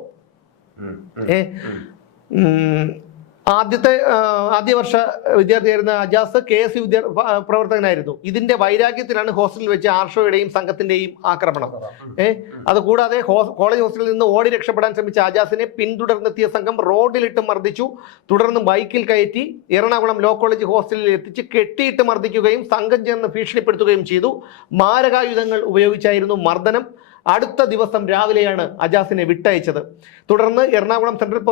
ആദ്യ വർഷ വിദ്യാർത്ഥിയായിരുന്ന അജാസ് KSU പ്രവർത്തകനായിരുന്നു. ഇതിന്റെ വൈരാഗ്യത്തിലാണ് ഹോസ്റ്റലിൽ വെച്ച് ആർഷോയുടെയും സംഘത്തിന്റെയും ആക്രമണം. അതുകൂടാതെ കോളേജ് ഹോസ്റ്റലിൽ നിന്ന് ഓടി രക്ഷപ്പെടാൻ ശ്രമിച്ച അജാസിനെ പിന്തുടർന്നെത്തിയ സംഘം റോഡിലിട്ട് മർദ്ദിച്ചു. തുടർന്ന് ബൈക്കിൽ കയറ്റി എറണാകുളം ലോ കോളേജ് ഹോസ്റ്റലിൽ എത്തിച്ച് കെട്ടിയിട്ട് മർദ്ദിക്കുകയും സംഘം ചേർന്ന് ഭീഷണിപ്പെടുത്തുകയും ചെയ്തു. മാരകായുധങ്ങൾ ഉപയോഗിച്ചായിരുന്നു മർദ്ദനം. അടുത്ത ദിവസം രാവിലെയാണ് അജാസിനെ വിട്ടയച്ചത്. തുടർന്ന് എറണാകുളം സെൻട്രൽ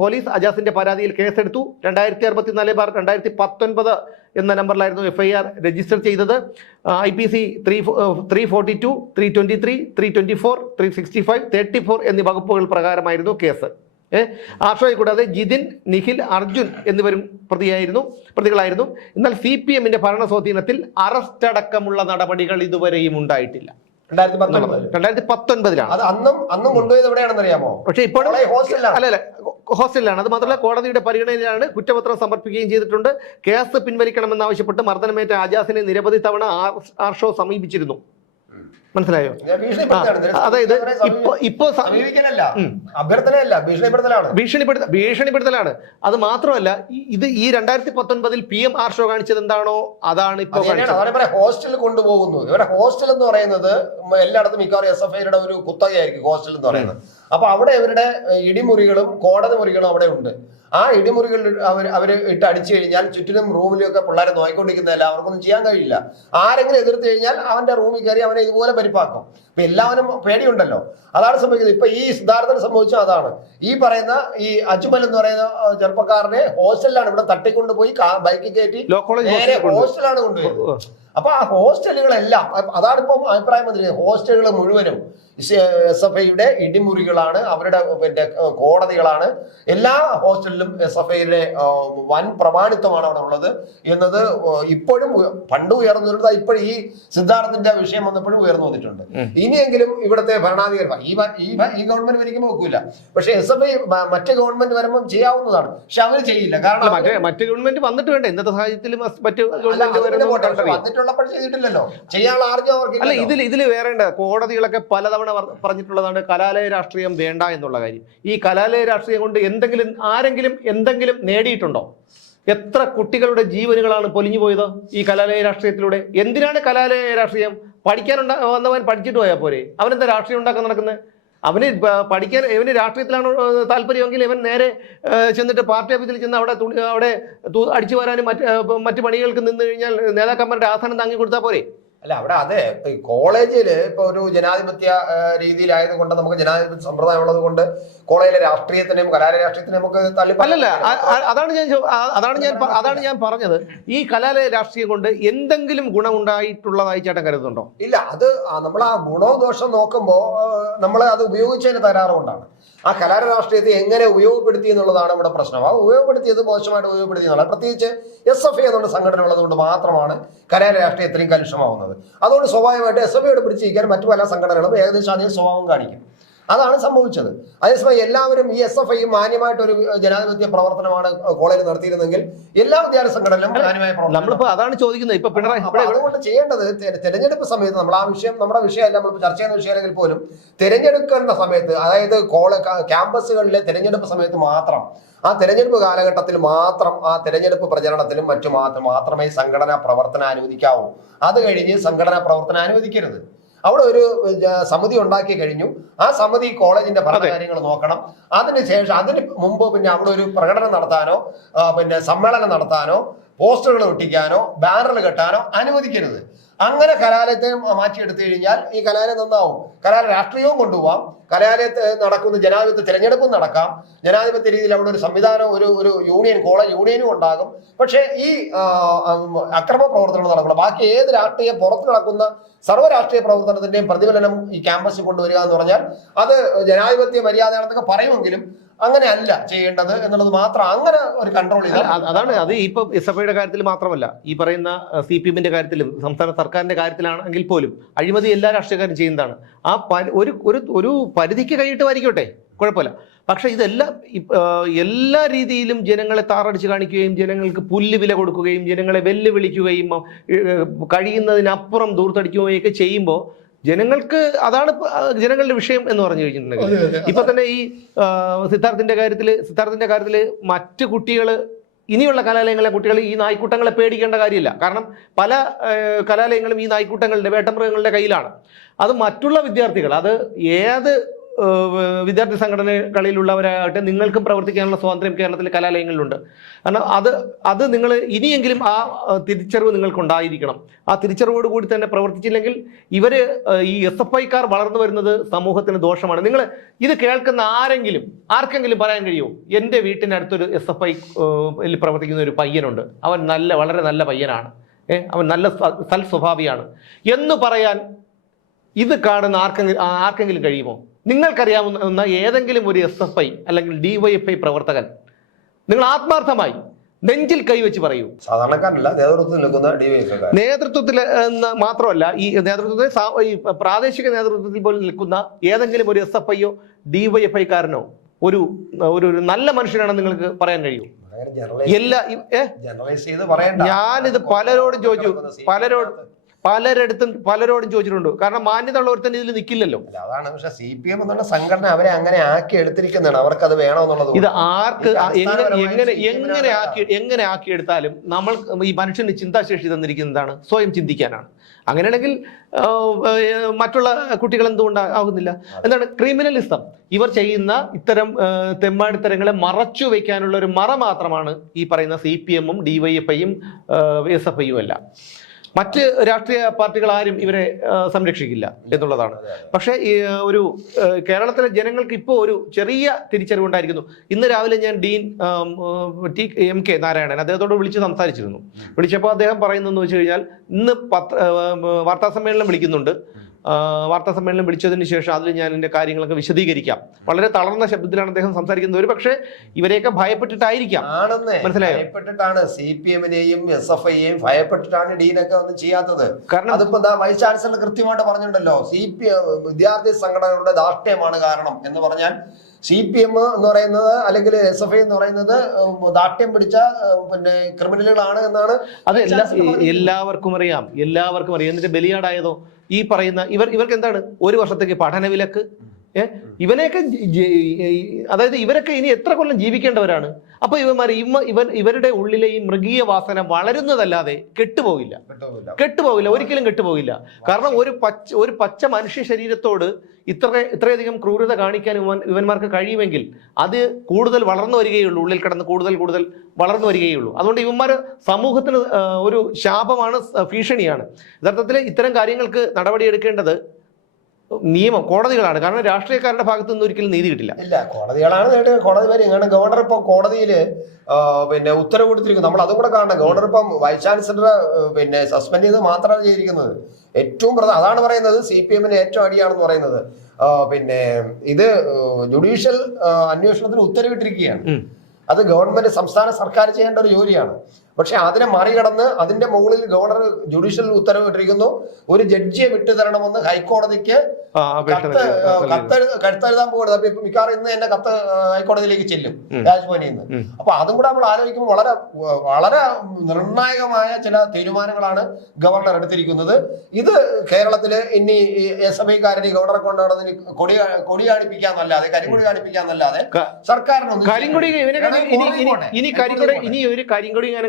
പോലീസ് അജാസിന്റെ പരാതിയിൽ കേസെടുത്തു. 2064/2019 എന്ന നമ്പറിലായിരുന്നു FIR രജിസ്റ്റർ ചെയ്തത്. IPC 342, 323, 324, 365, 34 എന്നീ വകുപ്പുകൾ പ്രകാരമായിരുന്നു കേസ്. ആർഷോയെ കൂടാതെ ജിതിൻ, നിഖിൽ, അർജുൻ എന്നിവരും പ്രതികളായിരുന്നു. എന്നാൽ CPMന്റെ ഭരണസ്വാധീനത്തിൽ അറസ്റ്റ് അടക്കമുള്ള നടപടികൾ ഇതുവരെയും ഉണ്ടായിട്ടില്ല. 2019 അന്നും കൊണ്ടുപോയത് എവിടെയാണെന്ന് അറിയാമോ? പക്ഷേ ഇപ്പോഴും ഹോസ്റ്റലിലാണ്. അത് മാത്രമല്ല, കോടതിയുടെ പരിഗണനയിലാണ് കുറ്റപത്രം സമർപ്പിക്കുകയും ചെയ്തിട്ടുണ്ട്. കേസ് പിൻവലിക്കണമെന്നാവശ്യപ്പെട്ട് മർദ്ദനമേറ്റ അജാസിനെ നിരവധി തവണ ആർഷോ സമീപിച്ചിരുന്നു. മനസ്സിലായോ? അതായത് ഭീഷണിപ്പെടുത്തലാണ്. അത് മാത്രമല്ല, ഇത് ഈ 2019 PM ആർഷോ കാണിച്ചത് എന്താണോ അതാണ് ഇപ്പൊ ഹോസ്റ്റലിൽ കൊണ്ടുപോകുന്നു. ഇവരുടെ ഹോസ്റ്റൽ എന്ന് പറയുന്നത് എല്ലായിടത്തും മിക്കവാറും SFIയുടെ ഒരു കുത്തകയായിരിക്കും ഹോസ്റ്റൽ എന്ന് പറയുന്നത്. അപ്പൊ അവിടെ ഇവരുടെ ഇടിമുറികളും കോടതി മുറികളും അവിടെ ഉണ്ട്. ആ ഇടിമുറികൾ അവര് ഇട്ട് അടിച്ചു കഴിഞ്ഞാൽ ചുറ്റിനും റൂമിലൊക്കെ പിള്ളേരെ നോയിക്കൊണ്ടിരിക്കുന്നതല്ല, അവർക്കൊന്നും ചെയ്യാൻ കഴിയില്ല. ആരെങ്കിലും എതിർത്ത് കഴിഞ്ഞാൽ അവന്റെ റൂമിൽ കയറി അവനെ ഇതുപോലെ പരിപ്പാക്കും. അപ്പൊ എല്ലാവരും പേടിയുണ്ടല്ലോ. അതാണ് സംഭവിക്കുന്നത്. ഇപ്പൊ ഈ സിദ്ധാർത്ഥന് സംഭവിച്ചത് അതാണ്. ഈ പറയുന്ന ഈ അജ്മൽ എന്ന് പറയുന്ന ചെറുപ്പക്കാരനെ ഹോസ്റ്റലിലാണ് ഇവിടെ തട്ടിക്കൊണ്ടുപോയി ബൈക്കിൽ കയറ്റി നേരെ ഹോസ്റ്റലാണ് കൊണ്ടുപോയത്. അപ്പൊ ആ ഹോസ്റ്റലുകളെല്ലാം അതാണ് ഇപ്പം അഭിപ്രായം വന്നിരിക്കുന്നത്. ഹോസ്റ്റലുകൾ മുഴുവനും SFIയുടെ ഇടിമുറികളാണ്, അവരുടെ കോടതികളാണ്. എല്ലാ ഹോസ്റ്റലിലും SFIയുടെ വൻ പ്രമാണിത്വമാണ് അവിടെ ഉള്ളത് എന്നത് ഇപ്പോഴും പണ്ട് ഉയർന്നു വരുന്നത്. ഇപ്പോഴും ഈ സിദ്ധാർത്ഥിന്റെ വിഷയം വന്നപ്പോഴും ഉയർന്നു വന്നിട്ടുണ്ട്. ഇനിയെങ്കിലും ഇവിടുത്തെ ഭരണാധികാരി ഈ ഗവൺമെന്റ് ഒരിക്കലും നോക്കൂല. പക്ഷെ SFI മറ്റു ഗവൺമെന്റ് വരുമ്പോൾ ചെയ്യാവുന്നതാണ്. പക്ഷെ അവര് ചെയ്യില്ല. കാരണം മറ്റു ഗവൺമെന്റ് വന്നിട്ട് വേണ്ട. ഇന്നത്തെ സാഹചര്യത്തിൽ വന്നിട്ടുള്ളപ്പോൾ ചെയ്തിട്ടില്ലല്ലോ. ചെയ്യാനുള്ള ആർജം അവർക്ക് അല്ല. ഇതിൽ വേറേണ്ട കോടതികളൊക്കെ പലതവണ പറഞ്ഞിട്ടുള്ളതാണ് കലാലയ രാഷ്ട്രീയം വേണ്ട എന്നുള്ള കാര്യം. ഈ കലാലയ രാഷ്ട്രീയം കൊണ്ട് ആരെങ്കിലും എന്തെങ്കിലും നേടിയിട്ടുണ്ടോ? എത്ര കുട്ടികളുടെ ജീവനുകളാണ് പൊലിഞ്ഞു പോയത് ഈ കലാലയ രാഷ്ട്രീയത്തിലൂടെ? എന്തിനാണ് കലാലയ രാഷ്ട്രീയം? വന്നവൻ പഠിച്ചിട്ട് പോയാൽ പോരെ? അവനെന്താ രാഷ്ട്രീയം ഉണ്ടാക്കാൻ നടക്കുന്നത്? ഇവന് രാഷ്ട്രീയത്തിലാണ് താല്പര്യമെങ്കിൽ ഇവൻ നേരെ ചെന്നിട്ട് പാർട്ടി ഓഫീസിൽ ചെന്ന് അവിടെ അടിച്ചു വരാനും മറ്റു പണികൾക്ക് നിന്ന് കഴിഞ്ഞാൽ നേതാക്കന്മാരുടെ ആസ്ഥാനം താങ്ങി കൊടുത്താൽ പോരെ? അല്ല, അവിടെ അതെ കോളേജില് ഇപ്പൊ ഒരു ജനാധിപത്യ രീതിയിലായത് കൊണ്ട്, നമുക്ക് ജനാധിപത്യ സമ്പ്രദായം ഉള്ളത് കൊണ്ട് കോളേജിലെ രാഷ്ട്രീയത്തിനെയും കലാലയ രാഷ്ട്രീയത്തിനെയും നമുക്ക് അല്ലല്ല. അതാണ് ഞാൻ പറഞ്ഞത്. ഈ കലാലയ രാഷ്ട്രീയം കൊണ്ട് എന്തെങ്കിലും ഗുണമുണ്ടായിട്ടുള്ളതായി ചേട്ടൻ കരുതുന്നുണ്ടോ? ഇല്ല. അത് നമ്മൾ ആ ഗുണവും ദോഷം നോക്കുമ്പോൾ നമ്മൾ അത് ഉപയോഗിച്ചതിന് തരാറുകൊണ്ടാണ്. ആ കലാലയ രാഷ്ട്രീയത്തെ എങ്ങനെ ഉപയോഗപ്പെടുത്തി എന്നുള്ളതാണ് ഇവിടെ പ്രശ്നം. ആ ഉപയോഗപ്പെടുത്തിയത് മോശമായിട്ട് ഉപയോഗപ്പെടുത്തി എന്നുള്ളത്, പ്രത്യേകിച്ച് SFI എന്നുള്ള സംഘടന ഉള്ളതുകൊണ്ട് മാത്രമാണ് കലാലയ രാഷ്ട്രീയം ഇത്രയും കലുഷമാവുന്നത്. അതുകൊണ്ട് സ്വാഭാവികമായിട്ട് SFIയോട് പിടിച്ചിരിക്കാൻ മറ്റു പല സംഘടനകളും ഏകദേശം അതേ സ്വഭാവം കാണിക്കും. അതാണ് സംഭവിച്ചത്. അതേസമയം എല്ലാവരും ഈ SFI മാന്യമായിട്ടൊരു ജനാധിപത്യ പ്രവർത്തനമാണ് കോളേജിൽ നടത്തിയിരുന്നെങ്കിൽ എല്ലാ വിദ്യാലയ സംഘടനകളും മാന്യമായ പ്രവർത്തനം. നമ്മളിപ്പോ അതാണ് ചോദിക്കുന്നത്. ഇപ്പൊ പിണറായി അതുകൊണ്ട് ചെയ്യേണ്ടത് തെരഞ്ഞെടുപ്പ് സമയത്ത് നമ്മൾ ആ വിഷയം നമ്മുടെ വിഷയമല്ല, നമ്മൾ ചർച്ച ചെയ്യുന്ന വിഷയമാണെങ്കിൽ പോലും തെരഞ്ഞെടുക്കേണ്ട സമയത്ത്, അതായത് ക്യാമ്പസുകളിലെ തെരഞ്ഞെടുപ്പ് സമയത്ത് മാത്രം, ആ തെരഞ്ഞെടുപ്പ് കാലഘട്ടത്തിൽ മാത്രം, ആ തെരഞ്ഞെടുപ്പ് പ്രചരണത്തിലും മറ്റു മാത്രമേ സംഘടനാ പ്രവർത്തനം അനുവദിക്കാവൂ. അത് കഴിഞ്ഞ് സംഘടനാ പ്രവർത്തനം അനുവദിക്കരുത്. അവിടെ ഒരു സമിതി ഉണ്ടാക്കി കഴിഞ്ഞു. ആ സമിതി കോളേജിന്റെ ഭരണകാര്യങ്ങൾ നോക്കണം. അതിനുശേഷം അതിന് മുമ്പ് പിന്നെ അവിടെ ഒരു പ്രകടനം നടത്താനോ പിന്നെ സമ്മേളനം നടത്താനോ പോസ്റ്ററുകൾ ഒട്ടിക്കാനോ ബാനറുകൾ കെട്ടാനോ അനുവദിക്കരുത്. അങ്ങനെ കലാലയത്തെ മാറ്റിയെടുത്തു കഴിഞ്ഞാൽ ഈ കലാലയം നന്നാവും. കലാലയ രാഷ്ട്രീയവും കൊണ്ടുപോകാം, കലാലയത്ത് നടക്കുന്ന ജനാധിപത്യ തിരഞ്ഞെടുപ്പും നടക്കാം, ജനാധിപത്യ രീതിയിൽ അവിടെ ഒരു സംവിധാനം ഒരു യൂണിയൻ കോളേജ് യൂണിയനും ഉണ്ടാകും. പക്ഷേ ഈ അക്രമ പ്രവർത്തനങ്ങൾ നടക്കണം. ബാക്കി ഏത് രാഷ്ട്രീയ പുറത്ത് നടക്കുന്ന സർവ്വ രാഷ്ട്രീയ പ്രവർത്തനത്തിന്റെയും പ്രതിഫലനം ഈ ക്യാമ്പസിൽ കൊണ്ടുവരിക എന്ന് പറഞ്ഞാൽ അത് ജനാധിപത്യ മര്യാദയാണെന്നൊക്കെ പറയുമെങ്കിലും അങ്ങനെ അല്ല ചെയ്യേണ്ടത് എന്നുള്ളത് മാത്രം. അങ്ങനെ ഒരു കൺട്രോൾ ചെയ്താൽ അതാണ്. അത് ഇപ്പൊ SFIയുടെ കാര്യത്തിൽ മാത്രമല്ല, ഈ പറയുന്ന CPM-ന്റെ കാര്യത്തിലും സംസ്ഥാന സർക്കാരിന്റെ കാര്യത്തിലാണെങ്കിൽ പോലും അഴിമതി എല്ലാ രാഷ്ട്രീയക്കാരും ചെയ്യുന്നതാണ്. ആ ഒരു പരിധിക്ക് കൈയിട്ട് വരിക്കോട്ടെ, കുഴപ്പമില്ല. പക്ഷെ ഇതെല്ലാം എല്ലാ രീതിയിലും ജനങ്ങളെ താറടിച്ച് കാണിക്കുകയും ജനങ്ങൾക്ക് പുല്ല് വില കൊടുക്കുകയും ജനങ്ങളെ വെല്ലുവിളിക്കുകയും കഴിയുന്നതിനപ്പുറം ദൂർത്തടിക്കുകയും ഒക്കെ ചെയ്യുമ്പോൾ ജനങ്ങൾക്ക് അതാണ് ജനങ്ങളുടെ വിഷയം എന്ന് പറഞ്ഞു കഴിഞ്ഞിട്ടുണ്ടെങ്കിൽ. ഇപ്പൊ തന്നെ ഈ സിദ്ധാർത്ഥിന്റെ കാര്യത്തിൽ മറ്റു കുട്ടികൾ, ഇനിയുള്ള കലാലയങ്ങളിലെ കുട്ടികൾ ഈ നായ്ക്കൂട്ടങ്ങളെ പേടിക്കേണ്ട കാര്യമില്ല. കാരണം പല കലാലയങ്ങളും ഈ നായ്ക്കൂട്ടങ്ങളുടെ വേട്ടമൃഗങ്ങളുടെ കയ്യിലാണ്. അത് മറ്റുള്ള വിദ്യാർത്ഥികൾ, അത് ഏത് വിദ്യാർത്ഥി സംഘടനകളിലുള്ളവരാകട്ടെ, നിങ്ങൾക്കും പ്രവർത്തിക്കാനുള്ള സ്വാതന്ത്ര്യം കേരളത്തിലെ കലാലയങ്ങളിലുണ്ട്. കാരണം അത് നിങ്ങൾ ഇനിയെങ്കിലും ആ തിരിച്ചറിവ് നിങ്ങൾക്കുണ്ടായിരിക്കണം. ആ തിരിച്ചറിവോട് കൂടി തന്നെ പ്രവർത്തിച്ചില്ലെങ്കിൽ ഈ SFIക്കാർ വളർന്നു വരുന്നത് സമൂഹത്തിന് ദോഷമാണ്. നിങ്ങൾ ഇത് കേൾക്കുന്ന ആർക്കെങ്കിലും പറയാൻ കഴിയുമോ, എൻ്റെ വീട്ടിനടുത്തൊരു SFI പ്രവർത്തിക്കുന്ന ഒരു പയ്യനുണ്ട്, അവൻ വളരെ നല്ല പയ്യനാണ്, അവൻ നല്ല സൽസ്വഭാവിയാണ് എന്ന് പറയാൻ ഇത് കാണുന്ന ആർക്കെങ്കിലും കഴിയുമോ? നിങ്ങൾക്കറിയാവുന്ന ഏതെങ്കിലും ഒരു SFI അല്ലെങ്കിൽ DYFI പ്രവർത്തകൻ നിങ്ങൾ ആത്മാർത്ഥമായി നെഞ്ചിൽ കൈവച്ച് പറയൂ. സാധാരണക്കാരനല്ല, നേതൃത്വത്തിൽ നിൽക്കുന്ന നേതൃത്വത്തിൽ മാത്രമല്ല, ഈ നേതൃത്വത്തിൽ പ്രാദേശിക നേതൃത്വത്തിൽ പോലും നിൽക്കുന്ന ഏതെങ്കിലും ഒരു SFIയോ DYFIക്കാരനോ ഒരു നല്ല മനുഷ്യനാണെന്ന് നിങ്ങൾക്ക് പറയാൻ കഴിയും? ഞാനിത് പലരോടും ചോദിച്ചു, പലരോടും ചോദിച്ചിട്ടുണ്ട്. കാരണം മാന്യത ഉള്ള ഒരുത്തൻ ഇതിൽ നിൽക്കില്ലല്ലോ. അതാണ്. പക്ഷെ CPM എന്നുള്ള സംഘടന അവരെ അങ്ങനെ ആക്കി എടുത്തിരിക്കുന്നതാണ്. അവർക്ക് അത് വേണമെന്നുള്ളത്. ഇത് ആർക്ക് എങ്ങനെ ആക്കിയെടുത്താലും നമ്മൾ ഈ മനുഷ്യന് ചിന്താശേഷി തന്നിരിക്കുന്നതാണ് സ്വയം ചിന്തിക്കാനാണ്. അങ്ങനെയാണെങ്കിൽ മറ്റുള്ള കുട്ടികൾ എന്തുകൊണ്ടാകുന്നില്ല? എന്താണ് ക്രിമിനലിസം? ഇവർ ചെയ്യുന്ന ഇത്തരം തെമ്മാടിത്തരങ്ങളെ മറച്ചു വയ്ക്കാനുള്ള ഒരു മറ മാത്രമാണ് ഈ പറയുന്ന CPM-ഉം DYFI-യും SFI-യും അല്ല. മറ്റ് രാഷ്ട്രീയ പാർട്ടികൾ ആരും ഇവരെ സംരക്ഷിക്കില്ല എന്നുള്ളതാണ്. പക്ഷേ കേരളത്തിലെ ജനങ്ങൾക്ക് ഇപ്പോൾ ഒരു ചെറിയ തിരിച്ചറിവുണ്ടായിരിക്കുന്നു. ഇന്ന് രാവിലെ ഞാൻ ഡീൻ MK നാരായണൻ അദ്ദേഹത്തോട് വിളിച്ച് സംസാരിച്ചിരുന്നു. വിളിച്ചപ്പോൾ അദ്ദേഹം പറയുന്നതെന്ന് വെച്ച് കഴിഞ്ഞാൽ, ഇന്ന് വാർത്താസമ്മേളനം വിളിക്കുന്നുണ്ട്. വാർത്താസമ്മേളനം വിളിച്ചതിന് ശേഷം അതിൽ ഞാൻ എൻ്റെ കാര്യങ്ങളൊക്കെ വിശദീകരിക്കാം. വളരെ തളർന്ന ശബ്ദത്തിലാണ് അദ്ദേഹം സംസാരിക്കുന്നത്. ഒരു പക്ഷേ ഇവരെയൊക്കെ ഭയപ്പെട്ടിട്ടായിരിക്കാം, മനസ്സിലായോ? ഭയപ്പെട്ടിട്ടാണ് CPM-നെയും SFI-യെയും ഭയപ്പെട്ടിട്ടാണ് ഡീനൊക്കെ ഒന്നും ചെയ്യാത്തത്. കാരണം അതിപ്പോ വൈസ് ചാൻസലർ കൃത്യമായിട്ട് പറഞ്ഞിട്ടുണ്ടല്ലോ, വിദ്യാർത്ഥി സംഘടനകളുടെ ധാർഷ്ട്യമാണ് കാരണം എന്ന് പറഞ്ഞാൽ CPM എന്ന് പറയുന്നത് അല്ലെങ്കിൽ SFI എന്ന് പറയുന്നത് ദാഷ്ട്യം പിടിച്ച പിന്നെ ക്രിമിനലുകളാണ് എന്നാണ്. അത് എല്ലാവർക്കും അറിയാം. എന്നിട്ട് ബലിയാടായതോ ഈ പറയുന്ന ഇവർക്ക് എന്താണ് 1 വർഷത്തേക്ക് പഠനവിലക്ക്? ഇവനെയൊക്കെ അതായത് ഇവരൊക്കെ ഇനി എത്ര കൊല്ലം ജീവിക്കേണ്ടവരാണ്? അപ്പൊ ഇവരുടെ ഉള്ളിലെ ഈ മൃഗീയ വാസന വളരുന്നതല്ലാതെ കെട്ടുപോകില്ല, ഒരിക്കലും കെട്ടുപോകില്ല. കാരണം ഒരു പച്ച മനുഷ്യ ശരീരത്തോട് ഇത്രയധികം ക്രൂരത കാണിക്കാൻ ഇവന്മാർക്ക് കഴിയുമെങ്കിൽ അത് കൂടുതൽ വളർന്നു വരികയുള്ളൂ, ഉള്ളിൽ കിടന്ന് കൂടുതൽ വളർന്നു വരികയുള്ളൂ. അതുകൊണ്ട് ഇവന്മാർ സമൂഹത്തിന് ഒരു ശാപമാണ്, ഭീഷണിയാണ്. യഥാർത്ഥത്തിൽ ഇത്തരം കാര്യങ്ങൾക്ക് നടപടിയെടുക്കേണ്ടത് കോടതികളാണ്. കാരണം രാഷ്ട്രീയക്കാരുടെ ഭാഗത്തു നിന്ന് ഒരിക്കലും നീതി കിട്ടില്ല. കോടതികളാണ് കോടതി വരെ. കാരണം ഗവർണർ ഇപ്പം കോടതിയിൽ പിന്നെ ഉത്തരവ് കൊടുത്തിരിക്കുന്നു. നമ്മൾ അതും കൂടെ കാണണം. ഗവർണർ ഇപ്പം വൈസ് ചാൻസലർ പിന്നെ സസ്പെൻഡ് ചെയ്ത് മാത്രമാണ് ചെയ്തിരിക്കുന്നത്. ഏറ്റവും അതാണ് പറയുന്നത് CPM-ന് ഏറ്റവും അടിയാണെന്ന് പറയുന്നത്. പിന്നെ ഇത് ജുഡീഷ്യൽ അന്വേഷണത്തിന് ഉത്തരവിട്ടിരിക്കുകയാണ്. അത് ഗവൺമെന്റ് സംസ്ഥാന സർക്കാർ ചെയ്യേണ്ട ഒരു ജോലിയാണ്. പക്ഷെ അതിനെ മറികടന്ന് അതിന്റെ മുകളിൽ ഗവർണർ ജുഡീഷ്യൽ ഉത്തരവ് ഇട്ടിരിക്കുന്നു. ഒരു ജഡ്ജിയെ വിട്ടുതരണമെന്ന് ഹൈക്കോടതിക്ക് കത്തെഴുതാൻ പോകുന്നത്. അപ്പൊ മിക്കവാറും ഇന്ന് തന്നെ കത്ത് ഹൈക്കോടതിയിലേക്ക് ചെല്ലും രാജ്ഭവനിൽ നിന്ന്. അപ്പൊ അതും കൂടെ നമ്മൾ ആലോചിക്കുമ്പോൾ വളരെ നിർണായകമായ ചില തീരുമാനങ്ങളാണ് ഗവർണർ എടുത്തിരിക്കുന്നത്. ഇത് കേരളത്തില് ഇനി SFIക്കാരനെ ഗവർണറെ കൊണ്ടുപോകുന്നതിന് കൊടി കാണിപ്പിക്കാന്നല്ലാതെ, കരിങ്കൊടി കാണിപ്പിക്കാന്നല്ലാതെ സർക്കാരിനൊന്നും കരിങ്കൊടി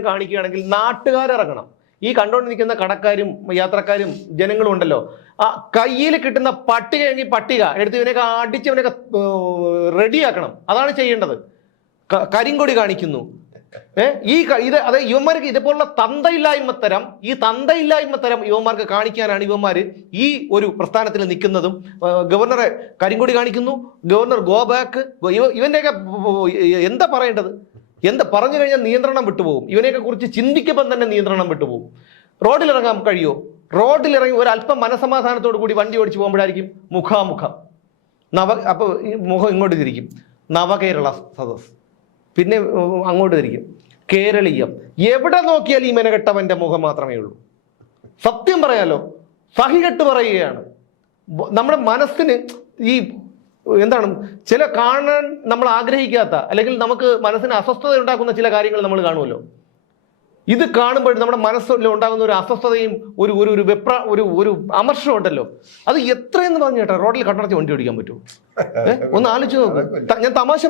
കാണിക്കുകയാണെങ്കിൽ നാട്ടുകാരിറങ്ങണം. ഈ കണ്ടുകൊണ്ടിരിക്കുന്ന കടക്കാരും യാത്രക്കാരും ജനങ്ങളും ഉണ്ടല്ലോ, ആ കയ്യിൽ കിട്ടുന്ന പട്ടികയെങ്കിൽ പട്ടിക എടുത്ത് ഇവനെയൊക്കെ അടിച്ച് ഇവനെയൊക്കെ റെഡിയാക്കണം. അതാണ് ചെയ്യേണ്ടത്. കരിങ്കൊടി കാണിക്കുന്നു. ഇത് അതെ, ഇവന്മാർക്ക് ഇതുപോലുള്ള തന്തയില്ലായ്മത്തരം ഇവന്മാർക്ക് കാണിക്കാനാണ് ഇവന്മാർ ഈ ഒരു പ്രസ്ഥാനത്തിൽ നിൽക്കുന്നതും. ഗവർണറെ കരിങ്കൊടി കാണിക്കുന്നു, ഗവർണർ ഗോ ബാക്ക്. ഇവന്റെയൊക്കെ എന്താ പറയേണ്ടത്? എന്താ പറഞ്ഞു കഴിഞ്ഞാൽ നിയന്ത്രണം വിട്ടുപോകും. ഇവനെയൊക്കെ കുറിച്ച് ചിന്തിക്കുമ്പോൾ തന്നെ നിയന്ത്രണം വിട്ടുപോകും. റോഡിലിറങ്ങാൻ കഴിയുമോ? റോഡിലിറങ്ങി ഒരല്പം മനസമാധാനത്തോടു കൂടി വണ്ടി ഓടിച്ച് പോകുമ്പോഴായിരിക്കും മുഖാമുഖം അപ്പോൾ ഈ മുഖം ഇങ്ങോട്ട് തിരിക്കും, നവകേരള സദസ്, പിന്നെ അങ്ങോട്ട് തിരിക്കും, കേരളീയം. എവിടെ നോക്കിയാൽ ഈ മെനകെട്ടവന്റെ മുഖം മാത്രമേ ഉള്ളൂ. സത്യം പറയാലോ, സഹികെട്ട് പറയുകയാണ്. നമ്മുടെ മനസ്സിന് ഈ എന്താണ് ചില കാണാൻ നമ്മൾ ആഗ്രഹിക്കാത്ത, അല്ലെങ്കിൽ നമുക്ക് മനസ്സിന് അസ്വസ്ഥത ഉണ്ടാക്കുന്ന ചില കാര്യങ്ങൾ നമ്മൾ കാണുമല്ലോ. ഇത് കാണുമ്പോൾ നമ്മുടെ മനസ്സിൽ ഉണ്ടാകുന്ന ഒരു അസ്വസ്ഥതയും ഒരു ഒരു ഒരു വെപ്ര ഒരു ഒരു അമർഷം ഉണ്ടല്ലോ, അത് എത്രയെന്ന് പറഞ്ഞു കേട്ടോ റോഡിൽ കണ്ണടച്ച് വണ്ടി ഓടിക്കാൻ പറ്റുമോ? ഒന്ന് ആലോചിച്ച് നോക്ക്. ഞാൻ തമാശ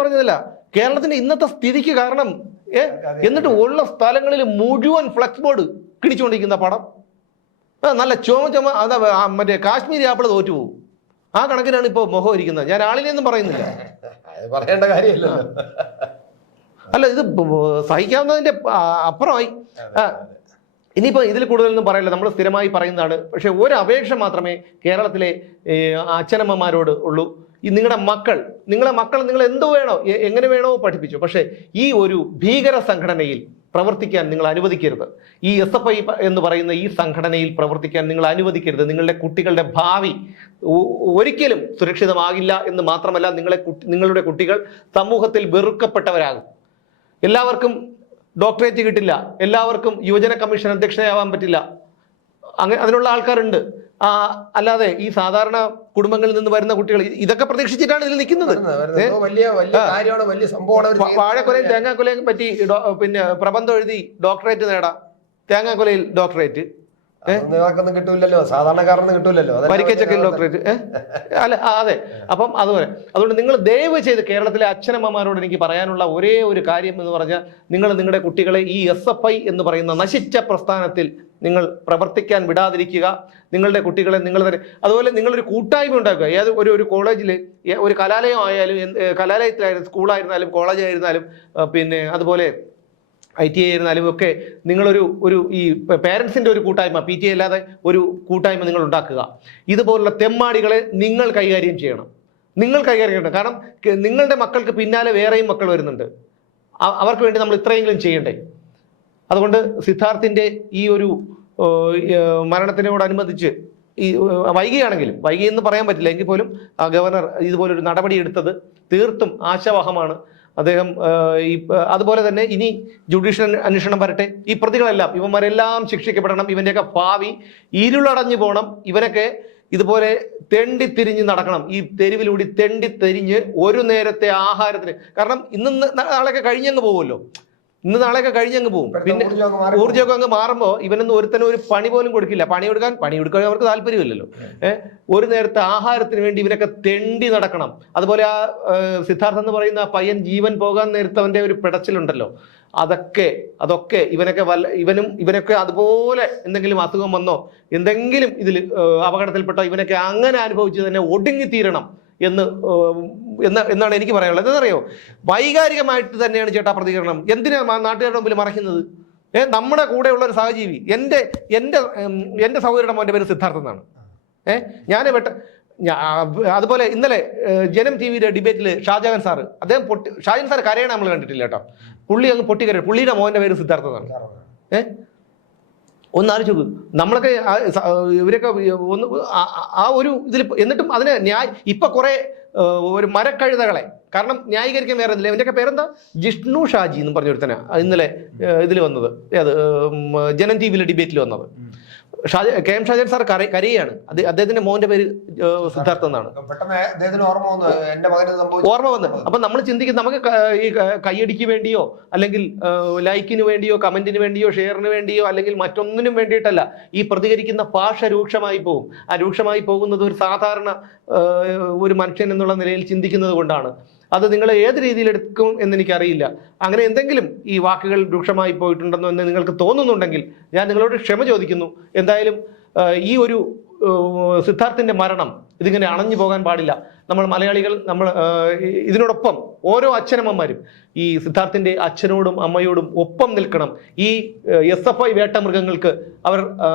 പറഞ്ഞതല്ല. കേരളത്തിന്റെ ഇന്നത്തെ സ്ഥിതിക്ക് കാരണം എന്നിട്ട് ഉള്ള സ്ഥലങ്ങളിൽ മുഴുവൻ ഫ്ലക്സ് ബോർഡ് കിടിച്ചുകൊണ്ടിരിക്കുന്ന പടം. നല്ല ചുമ മറ്റേ കാശ്മീരി ആപ്പിൾ തോറ്റുപോകും. ആ കണക്കിനാണ് ഇപ്പോൾ മുഖം ഇരിക്കുന്നത്. ഞാൻ ആളിനെയൊന്നും പറയുന്നില്ല, പറയേണ്ട കാര്യമില്ല. അല്ല, ഇത് സഹിക്കാവുന്നതിന്റെ അപ്പുറമായി. ഇനിയിപ്പോൾ ഇതിൽ കൂടുതലൊന്നും പറയില്ല, നമ്മൾ സ്ഥിരമായി പറയുന്നതാണ്. പക്ഷെ ഒരു അപേക്ഷ മാത്രമേ കേരളത്തിലെ അച്ഛനമ്മമാരോട് ഉള്ളൂ. ഈ നിങ്ങളെ മക്കൾ നിങ്ങൾ എന്ത് വേണോ എങ്ങനെ വേണോ പഠിപ്പിച്ചു, പക്ഷേ ഈ ഒരു ഭീകര സംഘടനയിൽ പ്രവർത്തിക്കാൻ നിങ്ങൾ അനുവദിക്കരുത്. ഈ SFI എന്ന് പറയുന്ന ഈ സംഘടനയിൽ പ്രവർത്തിക്കാൻ നിങ്ങൾ അനുവദിക്കരുത്. നിങ്ങളുടെ കുട്ടികളുടെ ഭാവി ഒരിക്കലും സുരക്ഷിതമാകില്ല എന്ന് മാത്രമല്ല, നിങ്ങളുടെ കുട്ടികൾ സമൂഹത്തിൽ വെറുക്കപ്പെട്ടവരാകും. എല്ലാവർക്കും ഡോക്ടറേറ്റ് കിട്ടില്ല, എല്ലാവർക്കും യുവജന കമ്മീഷൻ അധ്യക്ഷയാവാൻ പറ്റില്ല. അങ്ങനെ അതിനുള്ള ആൾക്കാരുണ്ട്. അല്ലാതെ ഈ സാധാരണ കുടുംബങ്ങളിൽ നിന്ന് വരുന്ന കുട്ടികൾ ഇതൊക്കെ പ്രതീക്ഷിച്ചിട്ടാണ് ഇതിൽ നിൽക്കുന്നത്. വാഴക്കൊലയും തേങ്ങാക്കൊലയും പറ്റി പിന്നെ പ്രബന്ധം എഴുതി ഡോക്ടറേറ്റ് നേടാം. തേങ്ങാക്കൊലയിൽ ഡോക്ടറേറ്റ്, കിട്ടൂലല്ലോ, സാധാരണക്കാരന് കിട്ടൂലല്ലോ, പരിക്കച്ചക്കയിൽ ഡോക്ടറേറ്റ്. അല്ല അതെ. അപ്പം അതുകൊണ്ട് നിങ്ങൾ ദയവ് ചെയ്ത് കേരളത്തിലെ അച്ഛനമ്മമാരോട് എനിക്ക് പറയാനുള്ള ഒരേ ഒരു കാര്യം എന്ന് പറഞ്ഞാൽ, നിങ്ങൾ നിങ്ങളുടെ കുട്ടികളെ ഈ SFI എന്ന് പറയുന്ന നശിച്ച പ്രസ്ഥാനത്തിൽ നിങ്ങൾ പ്രവർത്തിക്കാൻ വിടാതിരിക്കുക. നിങ്ങളുടെ കുട്ടികളെ നിങ്ങൾ തന്നെ അതുപോലെ നിങ്ങളൊരു കൂട്ടായ്മ ഉണ്ടാക്കുക. ഏത് ഒരു കോളേജിൽ ഒരു കലാലയം ആയാലും, കലാലയത്തിലായാലും, സ്കൂളായിരുന്നാലും, കോളേജ് ആയിരുന്നാലും, പിന്നെ അതുപോലെ ITI ആയിരുന്നാലും ഒക്കെ നിങ്ങളൊരു ഈ പേരൻസിൻ്റെ ഒരു കൂട്ടായ്മ, PTA അല്ലാതെ ഒരു കൂട്ടായ്മ നിങ്ങൾ ഉണ്ടാക്കുക. ഇതുപോലുള്ള തെമ്മാടികളെ നിങ്ങൾ കൈകാര്യം ചെയ്യണം. കാരണം നിങ്ങളുടെ മക്കൾക്ക് പിന്നാലെ വേറെയും മക്കൾ വരുന്നുണ്ട്. അവർക്ക് വേണ്ടി നമ്മൾ ഇത്രയെങ്കിലും ചെയ്യണ്ടേ? അതുകൊണ്ട് സിദ്ധാർത്ഥിൻ്റെ ഈ ഒരു മരണത്തിനോടനുബന്ധിച്ച് ഈ വൈകി എന്ന് പറയാൻ പറ്റില്ല എങ്കിൽ പോലും ഗവർണർ ഇതുപോലൊരു നടപടി എടുത്തത് തീർത്തും ആശാവഹമാണ്. അദ്ദേഹം അതുപോലെ തന്നെ ഇനി ജുഡീഷ്യൽ അന്വേഷണം വരട്ടെ. ഈ പ്രതികളെല്ലാം ഇവന്മാരെല്ലാം ശിക്ഷിക്കപ്പെടണം. ഇവൻ്റെയൊക്കെ ഭാവി ഇരുളടഞ്ഞു പോകണം. ഇവനൊക്കെ ഇതുപോലെ തെണ്ടിത്തിരിഞ്ഞ് നടക്കണം. ഈ തെരുവിലൂടെ തെണ്ടിത്തിരിഞ്ഞ് ഒരു നേരത്തെ ആഹാരത്തിന്, കാരണം നാളെയൊക്കെ കഴിഞ്ഞങ്ങ് പോകുമല്ലോ. കഴിഞ്ഞങ്ങ് പോകും. പിന്നെ ഊർജ്ജമൊക്കെ അങ്ങ് മാറുമ്പോൾ ഇവനൊന്നും ഒരുത്തനും ഒരു പണി പോലും കൊടുക്കില്ല. പണിയെടുക്കാൻ അവർക്ക് താല്പര്യമില്ലല്ലോ. ഒരു നേരത്തെ ആഹാരത്തിന് വേണ്ടി ഇവനൊക്കെ തെണ്ടി നടക്കണം. അതുപോലെ ആ സിദ്ധാർത്ഥ എന്ന് പറയുന്ന പയ്യൻ ജീവൻ പോകാൻ നേരത്തെ അവൻ്റെ ഒരു പിടച്ചിലുണ്ടല്ലോ, അതൊക്കെ ഇവനൊക്കെ അതുപോലെ എന്തെങ്കിലും അസുഖം വന്നോ, എന്തെങ്കിലും ഇതിൽ അപകടത്തിൽപ്പെട്ടോ ഇവനൊക്കെ അങ്ങനെ അനുഭവിച്ച് തന്നെ ഒടുങ്ങിത്തീരണം എന്നാണ് എനിക്ക് പറയാനുള്ളത്. എന്താണെന്നറിയോ, വൈകാരികമായിട്ട് തന്നെയാണ് ചേട്ടാ പ്രതികരണം. എന്തിനാ നാട്ടുകാരുടെ മുമ്പിൽ മറയ്ക്കുന്നത്? നമ്മുടെ കൂടെയുള്ള ഒരു സഹജീവി, എൻ്റെ സഹോദരിയുടെ മോൻ്റെ പേര് സിദ്ധാർത്ഥ എന്നാണ്. അതുപോലെ ഇന്നലെ ജനം TV ഡിബേറ്റിൽ ഷാജഹാൻ സാറ് ഷാജഹാൻ സാർ കരയണ നമ്മൾ കണ്ടിട്ടില്ല കേട്ടോ. പുള്ളി അങ്ങ് പൊട്ടിക്കരയും. പുള്ളിയുടെ മോൻ്റെ പേര് സിദ്ധാർത്ഥ എന്നാണ്. ഒന്നാലോചിച്ചു, നമ്മളൊക്കെ ഇവരൊക്കെ ആ ഒരു ഇതിൽ എന്നിട്ടും അതിന് ഇപ്പൊ കുറെ ഒരു മരക്കഴുതകളെ കാരണം ന്യായീകരിക്കാൻ വേറെ എന്തില്ല. ഇവൻ്റെയൊക്കെ പേരെന്താ, ജിഷ്ണു ഷാജി എന്നും പറഞ്ഞൊരുത്തനാ ഇന്നലെ ഇതിൽ വന്നത്, ജനം TV ഡിബേറ്റിൽ വന്നത്. KM ഷാജഹാൻ സാർ കരയാണ്. അദ്ദേഹത്തിന്റെ മോന്റെ പേര് സിദ്ധാർത്ഥ എന്നാണ്. ഓർമ്മ വന്ന് അപ്പൊ നമ്മൾ ചിന്തിക്കും, നമുക്ക് ഈ കയ്യടിക്ക് വേണ്ടിയോ അല്ലെങ്കിൽ ലൈക്കിന് വേണ്ടിയോ കമന്റിന് വേണ്ടിയോ ഷെയറിന് വേണ്ടിയോ അല്ലെങ്കിൽ മറ്റൊന്നിനും വേണ്ടിയിട്ടല്ല ഈ പ്രതികരിക്കുന്ന ഭാഷ രൂക്ഷമായി പോകും. ആ രൂക്ഷമായി പോകുന്നത് ഒരു സാധാരണ ഒരു മനുഷ്യൻ എന്നുള്ള നിലയിൽ ചിന്തിക്കുന്നത് കൊണ്ടാണ്. അത് നിങ്ങൾ ഏത് രീതിയിൽ എടുക്കും എന്നെനിക്കറിയില്ല. അങ്ങനെ എന്തെങ്കിലും ഈ വാക്കുകൾ രൂക്ഷമായി പോയിട്ടുണ്ടെന്നോ എന്ന് നിങ്ങൾക്ക് തോന്നുന്നുണ്ടെങ്കിൽ ഞാൻ നിങ്ങളോട് ക്ഷമ ചോദിക്കുന്നു. എന്തായാലും ഈ ഒരു സിദ്ധാർത്ഥിന്റെ മരണം ഇതിങ്ങനെ അണഞ്ഞു പോകാൻ പാടില്ല. നമ്മൾ മലയാളികൾ ഇതിനോടൊപ്പം ഓരോ അച്ഛനമ്മമാരും ഈ സിദ്ധാർത്ഥിന്റെ അച്ഛനോടും അമ്മയോടും ഒപ്പം നിൽക്കണം. ഈ SFI വേട്ടമൃഗങ്ങൾക്ക്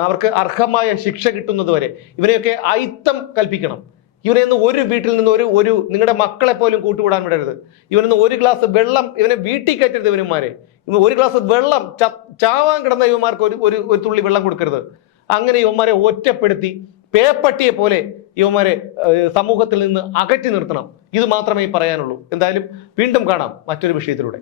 അവർക്ക് അർഹമായ ശിക്ഷ കിട്ടുന്നത് വരെ ഇവരെയൊക്കെ അയിത്തം കൽപ്പിക്കണം. ഇവനെന്ന് ഒരു വീട്ടിൽ നിന്ന് ഒരു നിങ്ങളുടെ മക്കളെ പോലും കൂട്ടുകൂടാൻ വിടരുത്. ഇവനൊന്ന് ഒരു ഗ്ലാസ് വെള്ളം ഇവനെ വീട്ടിൽ കയറ്റരുത്. ഇവന്മാരെ ഒരു ഗ്ലാസ് വെള്ളം ചാവാൻ കിടന്ന ഇവന്മാർക്ക് ഒരു തുള്ളി വെള്ളം കൊടുക്കരുത്. അങ്ങനെ ഇവന്മാരെ ഒറ്റപ്പെടുത്തി പേപ്പട്ടിയെ പോലെ ഇവന്മാരെ സമൂഹത്തിൽ നിന്ന് അകറ്റി നിർത്തണം. ഇത് മാത്രമേ പറയാനുള്ളൂ. എന്തായാലും വീണ്ടും കാണാം മറ്റൊരു വിഷയത്തിലൂടെ.